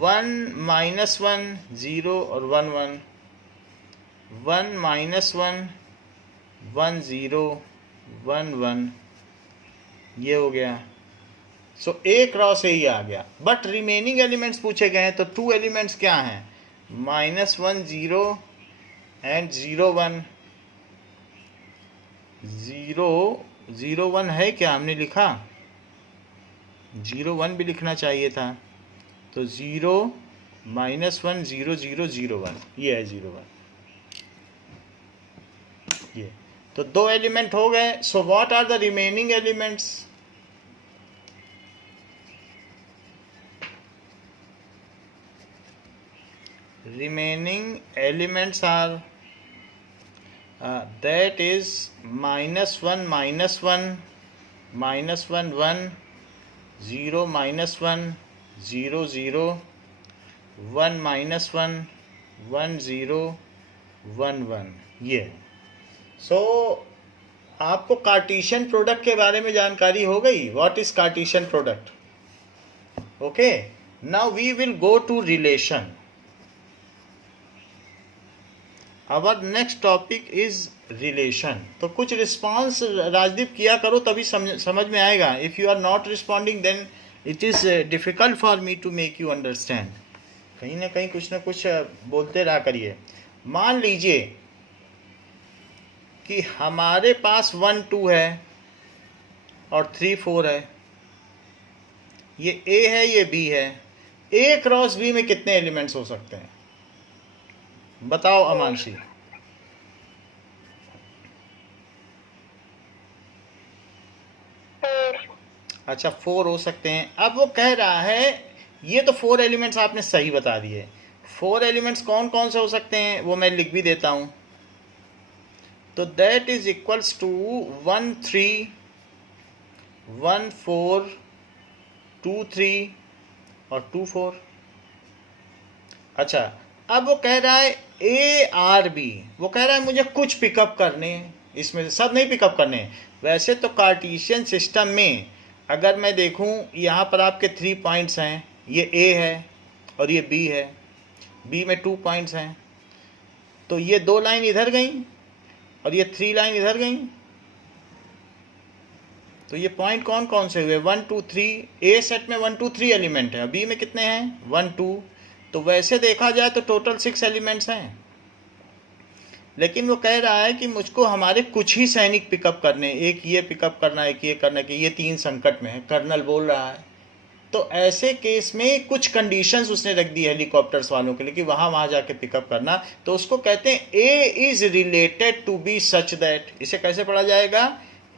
1 -1 0 और 1 1, 1 -1 1 0 1 1, ये हो गया। सो ए क्रॉस ए ही आ गया, बट रिमेनिंग एलिमेंट्स पूछे गए हैं। तो 2 एलिमेंट्स क्या हैं? -1 0 एंड 0 1। 0 0 1 है क्या? हमने लिखा 0 1 भी लिखना चाहिए था। तो 0 -1 0 0 0 1, ये है 0 1। ये तो 2 एलिमेंट हो गए। So what are the remaining elements? Remaining elements are that is -1 -1 -1 1 0 -1 0 0 1 -1 1 0 1 1, ये। सो आपको कार्टेशियन प्रोडक्ट के बारे में जानकारी हो गई। What is Cartesian product? Okay, now we will go to relation. Our next topic is relation. तो कुछ रिस्पॉन्स राजदीप किया करो, तभी समझ में आएगा। If you are not responding then it is difficult for me to make you understand. कहीं ना कहीं कुछ ना कुछ बोलते रहा करिए। मान लीजिए कि हमारे पास 1 2 है और 3 4 है, ये ए है, ये बी है। ए क्रॉस बी में कितने एलिमेंट्स हो सकते हैं बताओ अमानसी? अच्छा 4 हो सकते हैं। अब वो कह रहा है, ये तो 4 एलिमेंट्स आपने सही बता दिए। 4 एलिमेंट्स कौन कौन से हो सकते हैं वो मैं लिख भी देता हूं। तो दैट इज इक्वल्स टू 1 3 1 4 2 3 और 2 4। अच्छा अब वो कह रहा है ए आर बी, वो कह रहा है मुझे कुछ पिकअप करने हैं, इसमें से सब नहीं पिकअप करने हैं। वैसे तो कार्टेशियन सिस्टम में अगर मैं देखूं, यहाँ पर आपके 3 पॉइंट्स हैं, ये ए है और ये बी है, बी में 2 पॉइंट्स हैं, तो ये 2 लाइन इधर गई और ये 3 लाइन इधर गई। तो ये पॉइंट कौन कौन से हुए? 1 2 3। ए सेट में 1 2 3 एलिमेंट है, बी में कितने हैं? 1 2। तो वैसे देखा जाए तो टोटल 6 एलिमेंट्स हैं, लेकिन वो कह रहा है कि मुझको हमारे कुछ ही सैनिक पिकअप करने, एक ये पिकअप करना है, एक ये करना है, कि ये 3 संकट में है, कर्नल बोल रहा है। तो ऐसे केस में कुछ कंडीशंस उसने रख दी हेलीकॉप्टर्स वालों के लिए कि वहाँ जाके पिकअप करना। तो उसको कहते हैं A is related to B such that. इसे कैसे पढ़ा जाएगा?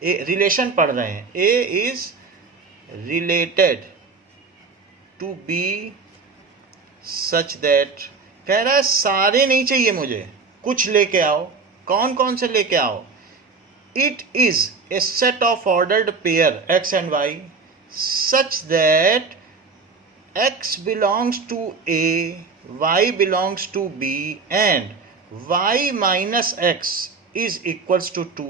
रिलेशन पढ़ रहे हैं, A is related to B such that. कह रहा है सारे नहीं चाहिए मुझे, कुछ लेके आओ। कौन कौन से लेके आओ? It is a set of ordered pair X and Y such that x belongs to a, y belongs to b and y minus x is equals to 2।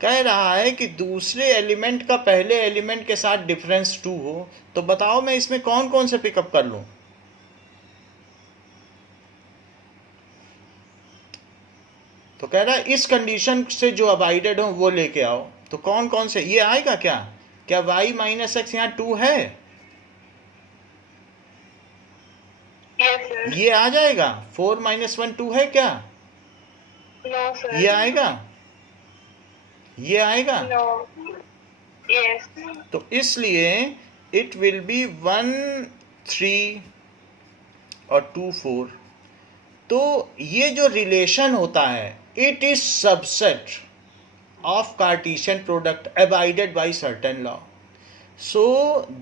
कह रहा है कि दूसरे एलिमेंट का पहले एलिमेंट के साथ डिफरेंस 2 हो। तो बताओ मैं इसमें कौन कौन से पिकअप कर लूं? तो कह रहा है इस कंडीशन से जो अबाइडेड हो वो लेके आओ। तो कौन कौन से ये आएगा? क्या क्या y माइनस एक्स यहाँ 2 है? Yes, sir. ये आ जाएगा। 4 माइनस 1 2 है क्या? No, sir. ये आएगा, ये आएगा। No. Yes. तो इसलिए इट विल बी 1 3 और 2 4। तो ये जो रिलेशन होता है it is subset of Cartesian product abided by certain law. So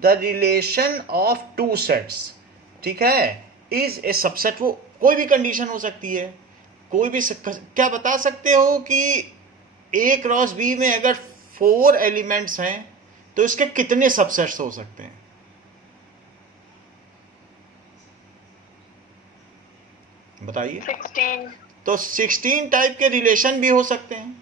the relation of 2 sets, ठीक है, इज ए सबसेट। वो कोई भी कंडीशन हो सकती है, कोई भी क्या बता सकते हो कि ए क्रॉस बी में अगर 4 एलिमेंट्स हैं तो इसके कितने सबसेट्स हो सकते हैं? बताइए। 16. तो 16 टाइप के रिलेशन भी हो सकते हैं,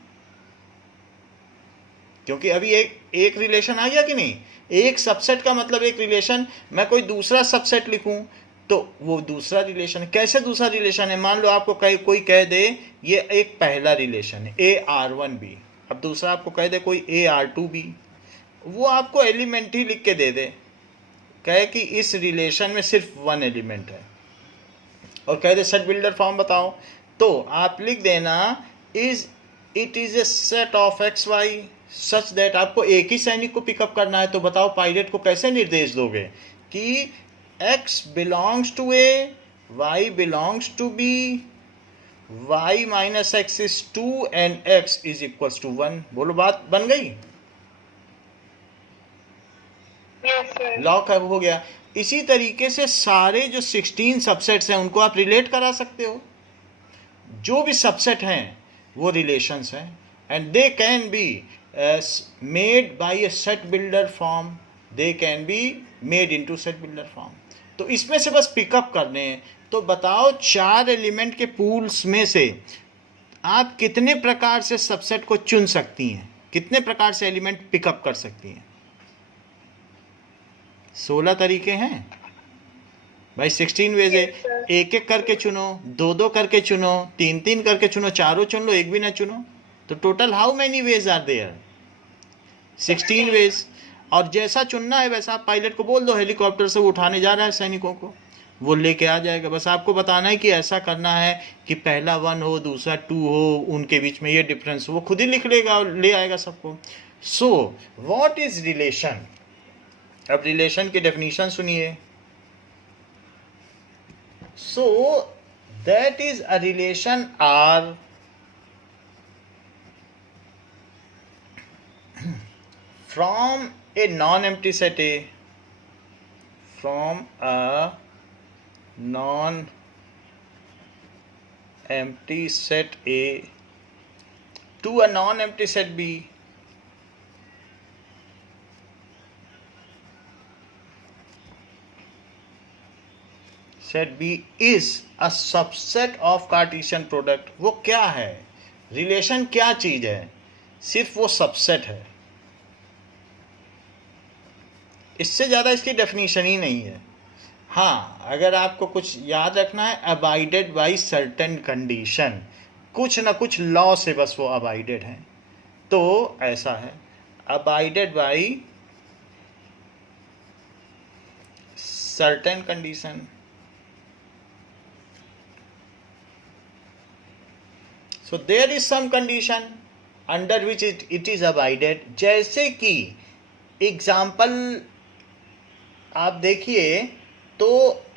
क्योंकि अभी एक रिलेशन आ गया कि नहीं। एक सबसेट का मतलब एक रिलेशन। मैं कोई दूसरा सबसेट लिखूं तो वो दूसरा रिलेशन है। कैसे दूसरा रिलेशन है? मान लो आपको कोई कह दे ये एक पहला रिलेशन है AR1B, अब दूसरा आपको कह दे कोई AR2B, वो आपको एलिमेंट ही लिख के दे दे, कहे कि इस रिलेशन में सिर्फ 1 एलिमेंट है, और कह दे सेट बिल्डर फॉर्म बताओ, तो आप लिख देना it is a set of X Y such that. आपको एक ही सैनिक को पिकअप करना है, तो बताओ पायलट को कैसे निर्देश दोगे कि x belongs to A, y belongs to B, y minus x is 2 and x is equals to 1। बोलो बात बन गई? Yes, sir. लॉक हो गया। इसी तरीके से सारे जो 16 सबसेट्स हैं उनको आप रिलेट करा सकते हो। जो भी सबसेट हैं वो रिलेशंस हैं, and they can be made by A set builder form, they can be made into set builder form. तो इसमें से बस पिकअप करने हैं। तो बताओ 4 एलिमेंट के पूल्स में से आप कितने प्रकार से सबसेट को चुन सकती हैं, कितने प्रकार से एलिमेंट पिकअप कर सकती हैं? 16 तरीके हैं भाई, 16 वेज है। एक एक करके चुनो, दो दो करके चुनो, तीन तीन करके चुनो, चारों चुन लो, एक भी ना चुनो। तो total how many ways are there? 16 ways. और जैसा चुनना है वैसा आप पायलट को बोल दो, हेलीकॉप्टर से वो उठाने जा रहा है सैनिकों को, वो लेके आ जाएगा। बस आपको बताना है कि ऐसा करना है कि पहला 1 हो, दूसरा 2 हो, उनके बीच में ये डिफरेंस हो, वो खुद ही लिख लेगा और ले आएगा सबको। सो व्हाट इज रिलेशन? अब रिलेशन की डेफिनेशन सुनिए। So that is a relation R from a non-empty set A, from a non-empty set A to a non-empty set B. Set B is a subset of Cartesian product. वो क्या है? Relation क्या चीज है? सिर्फ वो subset है, इससे ज़्यादा इसकी डेफिनेशन ही नहीं है। हाँ, अगर आपको कुछ याद रखना है, अबाइडेड बाई सर्टेन कंडीशन, कुछ ना कुछ लॉ से बस वो अबाइडेड हैं। तो ऐसा है, abided by certain condition. So there is some condition under which it is abided. जैसे कि एग्जाम्पल आप देखिए, तो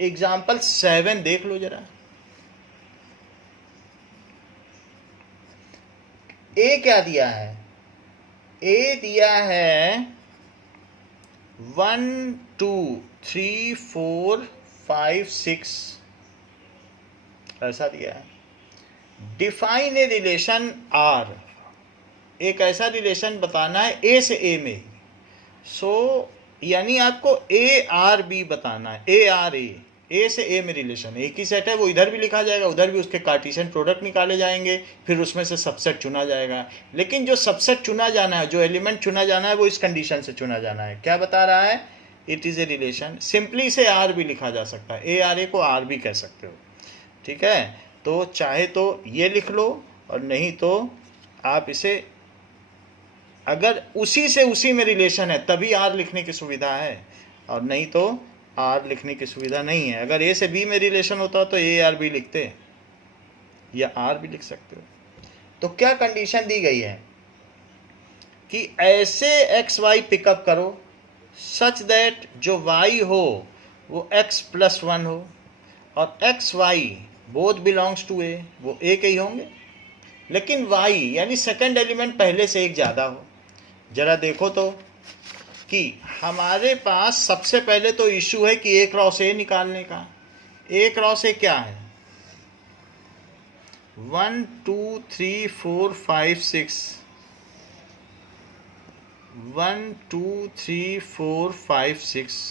एग्जाम्पल 7 देख लो जरा। ए क्या दिया है? ए दिया है 1 2 3 4 5 6, ऐसा दिया है। डिफाइन ए रिलेशन आर, एक ऐसा रिलेशन बताना है ए से ए में। सो यानी आपको ए आर बी बताना है, ए आर ए से ए में रिलेशन, एक ही सेट है, वो इधर भी लिखा जाएगा, उधर भी उसके कार्टेशियन प्रोडक्ट निकाले जाएंगे, फिर उसमें से सबसेट चुना जाएगा। लेकिन जो सबसेट चुना जाना है, जो एलिमेंट चुना जाना है, वो इस कंडीशन से चुना जाना है। क्या बता रहा है? It is a relation. Simply इसे आर भी लिखा जा सकता है, ए आर ए को आर भी कह सकते हो, ठीक है। तो चाहे तो ये लिख लो, और नहीं तो आप इसे, अगर उसी से उसी में रिलेशन है तभी आर लिखने की सुविधा है, और नहीं तो आर लिखने की सुविधा नहीं है। अगर ए से बी में रिलेशन होता तो ए आर बी लिखते, या आर भी लिख सकते हो। तो क्या कंडीशन दी गई है कि ऐसे एक्स वाई पिकअप करो सच दैट जो वाई हो वो एक्स प्लस 1 हो, और X Y both belongs to A, वो ए के ही होंगे, लेकिन वाई यानी सेकंड एलिमेंट पहले से एक ज़्यादा हो। जरा देखो तो कि हमारे पास सबसे पहले तो इशू है कि ए क्रॉस ए निकालने का। ए क्रॉस ए क्या है? 1 2 3 4 5 6, 1 2 3 4 5 6।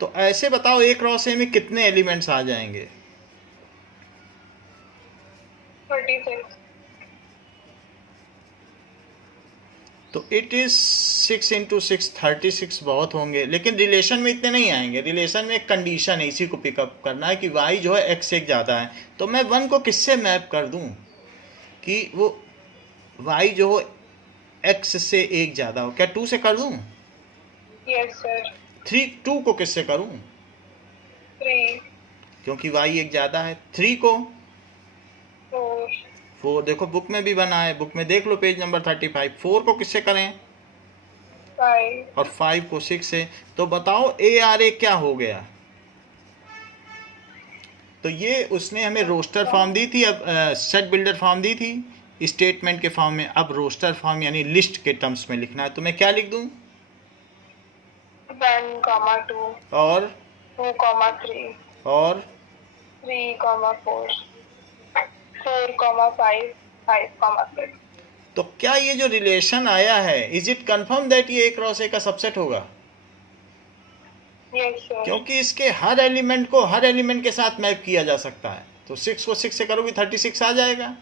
तो ऐसे बताओ ए क्रॉस ए में कितने एलिमेंट्स आ जाएंगे? 36। तो इट इज 6 × 6 36 बहुत होंगे, लेकिन रिलेशन में इतने नहीं आएंगे। रिलेशन में एक कंडीशन है, इसी को पिकअप करना है कि वाई जो है एक्स से एक ज़्यादा है। तो मैं 1 को किससे मैप कर दूं कि वो वाई जो हो एक्स से एक ज़्यादा हो? क्या 2 से कर दूं? Yes sir. 2 को किससे करूं? 3, क्योंकि वाई एक ज़्यादा है। 3 को 4 देखो बुक में भी बना है, बुक में देख लो पेज नंबर 35। 4 को किससे करें? 5, और 5 को 6 से। तो बताओ ए आर ए क्या हो गया? तो ये उसने हमें रोस्टर फॉर्म दी थी, अब सेट बिल्डर फॉर्म दी थी स्टेटमेंट के फॉर्म में, अब रोस्टर फॉर्म यानी लिस्ट के टर्म्स में लिखना है। तो मैं क्या लिख दूं? 1, 2 और 2, 3 और 3, 4 4, 5 5, 6। तो क्या ये जो रिलेशन आया है, इज इट कंफर्म दैट ये ए क्रॉस ए का सबसेट होगा? Yes sir. क्योंकि इसके हर एलिमेंट को हर एलिमेंट के साथ मैप किया जा सकता है। तो 6 को 6 से करोगे 36 आ जाएगा,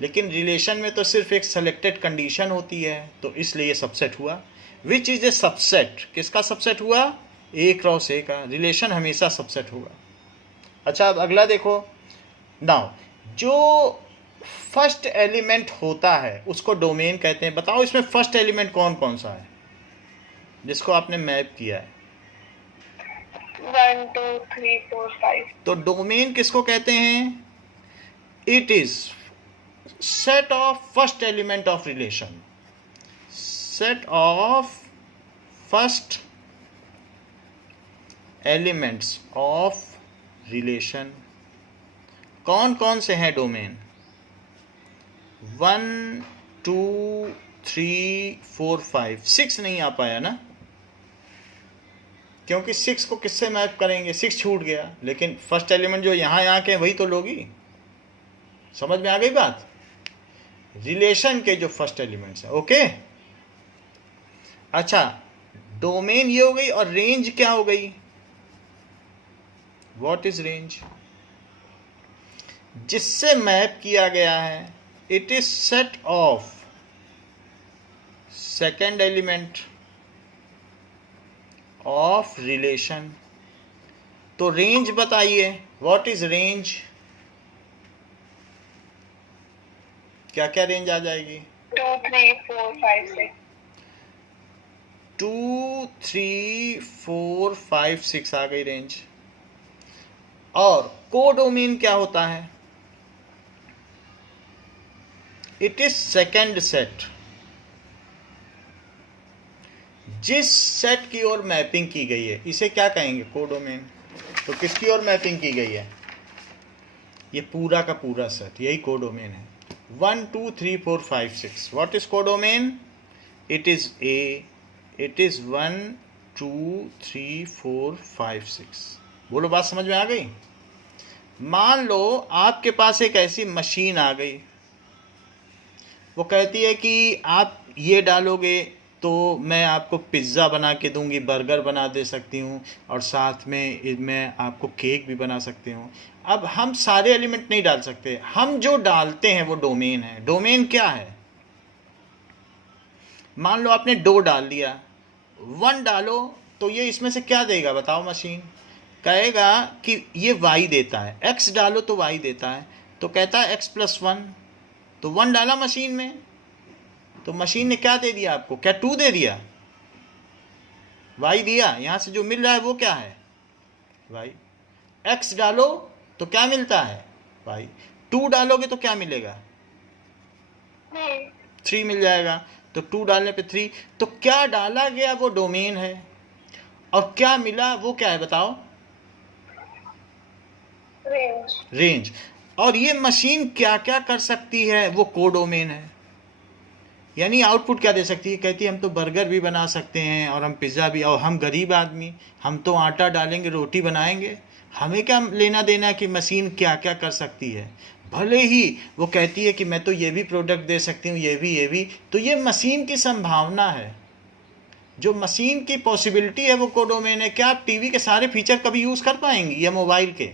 लेकिन रिलेशन में तो सिर्फ एक सेलेक्टेड कंडीशन होती है, तो इसलिए ये सबसेट हुआ। Which is a subset? किसका सबसेट हुआ? ए क्रॉस ए का। रिलेशन हमेशा सबसेट होगा। अच्छा, अब अगला देखो। नाउ, जो फर्स्ट एलिमेंट होता है उसको डोमेन कहते हैं। बताओ इसमें फर्स्ट एलिमेंट कौन कौन सा है जिसको आपने मैप किया है? 1 2 3 4 5। तो डोमेन किसको कहते हैं? It is set of first element of relation. Set of first elements of relation. कौन कौन से हैं डोमेन? 1 2 3 4 5 6 नहीं आ पाया ना, क्योंकि 6 को किससे मैप करेंगे? 6 छूट गया। लेकिन फर्स्ट एलिमेंट जो यहाँ यहाँ के वही तो लोगी। समझ में आ गई बात? रिलेशन के जो फर्स्ट एलिमेंट्स हैं। ओके, अच्छा, डोमेन ये हो गई। और रेंज क्या हो गई? What is range? जिससे मैप किया गया है। It is set of second element of relation. तो रेंज बताइए, व्हाट इज रेंज? क्या क्या रेंज आ जाएगी? 2 3 4 5 6। 2 3 4 5 6 आ गई रेंज। और कोडोमेन क्या होता है? It is second set. जिस सेट की ओर मैपिंग की गई है इसे क्या कहेंगे? कोडोमेन। तो किसकी ओर मैपिंग की गई है? ये पूरा का पूरा सेट, यही कोडोमेन है। 1 2 3 4 5 6। What is codomain? It is A. It is 1 2 3 4 5 6। बोलो, बात समझ में आ गई? मान लो आपके पास एक ऐसी मशीन आ गई, वो कहती है कि आप ये डालोगे तो मैं आपको पिज़्ज़ा बना के दूंगी, बर्गर बना दे सकती हूँ, और साथ में मैं आपको केक भी बना सकती हूँ। अब हम सारे एलिमेंट नहीं डाल सकते, हम जो डालते हैं वो डोमेन है। डोमेन क्या है? मान लो आपने डो डाल दिया, 1 डालो तो ये इसमें से क्या देगा बताओ? मशीन कहेगा कि ये y देता है। x डालो तो y देता है, तो कहता है x + 1। तो 1 डाला मशीन में, तो मशीन ने क्या दे दिया आपको? क्या 2 दे दिया? y दिया। यहाँ से जो मिल रहा है वो क्या है? y। x डालो तो क्या मिलता है? y। 2 डालोगे तो क्या मिलेगा? 3 मिल जाएगा। तो 2 डालने पे 3। तो क्या डाला गया वो डोमेन है, और क्या मिला वो क्या है बताओ? रेंज। और ये मशीन क्या क्या कर सकती है वो कोडोमेन है। यानी आउटपुट क्या दे सकती है? कहती है हम तो बर्गर भी बना सकते हैं और हम पिज़्ज़ा भी, और हम गरीब आदमी, हम तो आटा डालेंगे रोटी बनाएंगे, हमें क्या लेना देना कि मशीन क्या क्या कर सकती है। भले ही वो कहती है कि मैं तो ये भी प्रोडक्ट दे सकती हूँ, ये भी। तो ये मशीन की संभावना है, जो मशीन की पॉसिबिलिटी है वो कोडोमेन है। क्या आप टीवी के सारे फीचर कभी यूज़ कर पाएंगी या मोबाइल के?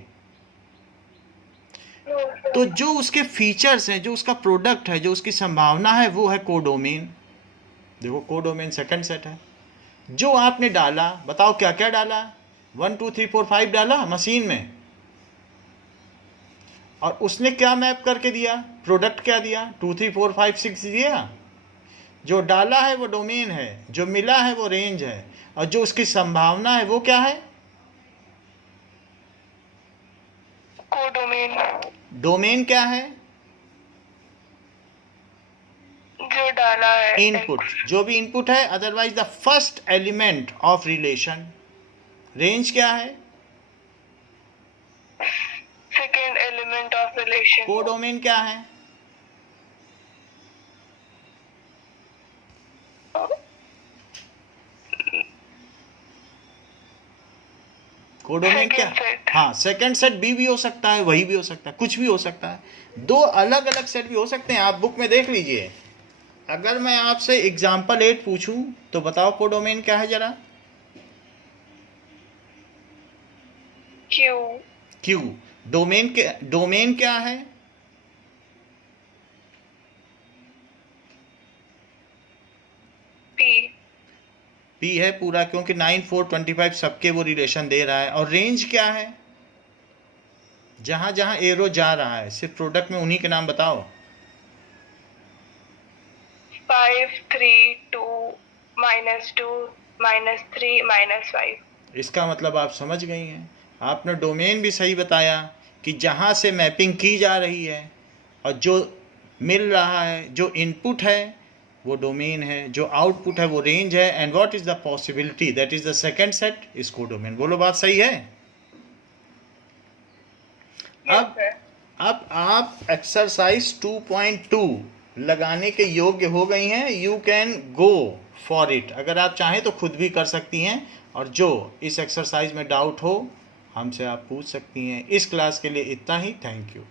तो जो उसके फीचर्स हैं, जो उसका प्रोडक्ट है, जो उसकी संभावना है, वो है कोडोमेन। देखो, कोडोमेन सेकंड सेट है। जो आपने डाला, बताओ क्या क्या डाला? 1 2 3 4 5 डाला मशीन में, और उसने क्या मैप करके दिया? प्रोडक्ट क्या दिया? 2 3 4 5 6 दिया। जो डाला है वो डोमेन है, जो मिला है वो रेंज है, और जो उसकी संभावना है वो क्या है? कोडोमेन। डोमेन क्या है? जो डाला है। इनपुट, जो भी इनपुट है, otherwise the first element of relation. Range क्या है? Second element of relation. Codomain क्या है? कोडोमेन क्या? हाँ, सेकंड सेट भी हो सकता है, वही भी हो सकता है, कुछ भी हो सकता है। 2 अलग अलग सेट भी हो सकते हैं। आप बुक में देख लीजिए। अगर मैं आपसे एग्जाम्पल 8 पूछूं तो बताओ कोडोमेन क्या है जरा? क्यू। डोमेन क्या है? पी है पूरा, क्योंकि 9 4 25 सबके वो रिलेशन दे रहा है। और रेंज क्या है? जहाँ जहाँ एरो जा रहा है सिर्फ प्रोडक्ट में उन्हीं के नाम बताओ। 5 3 2 -2 -3 -5। इसका मतलब आप समझ गई हैं। आपने डोमेन भी सही बताया कि जहाँ से मैपिंग की जा रही है और जो मिल रहा है, जो इनपुट है वो डोमेन है, जो आउटपुट है वो रेंज है, and what is the possibility, that is the second set, इसको डोमेन। बोलो बात सही है। Yes sir. अब आप एक्सरसाइज 2.2 लगाने के योग्य हो गई हैं। You can go for it. अगर आप चाहें तो खुद भी कर सकती हैं, और जो इस एक्सरसाइज में डाउट हो हमसे आप पूछ सकती हैं। इस क्लास के लिए इतना ही। Thank you.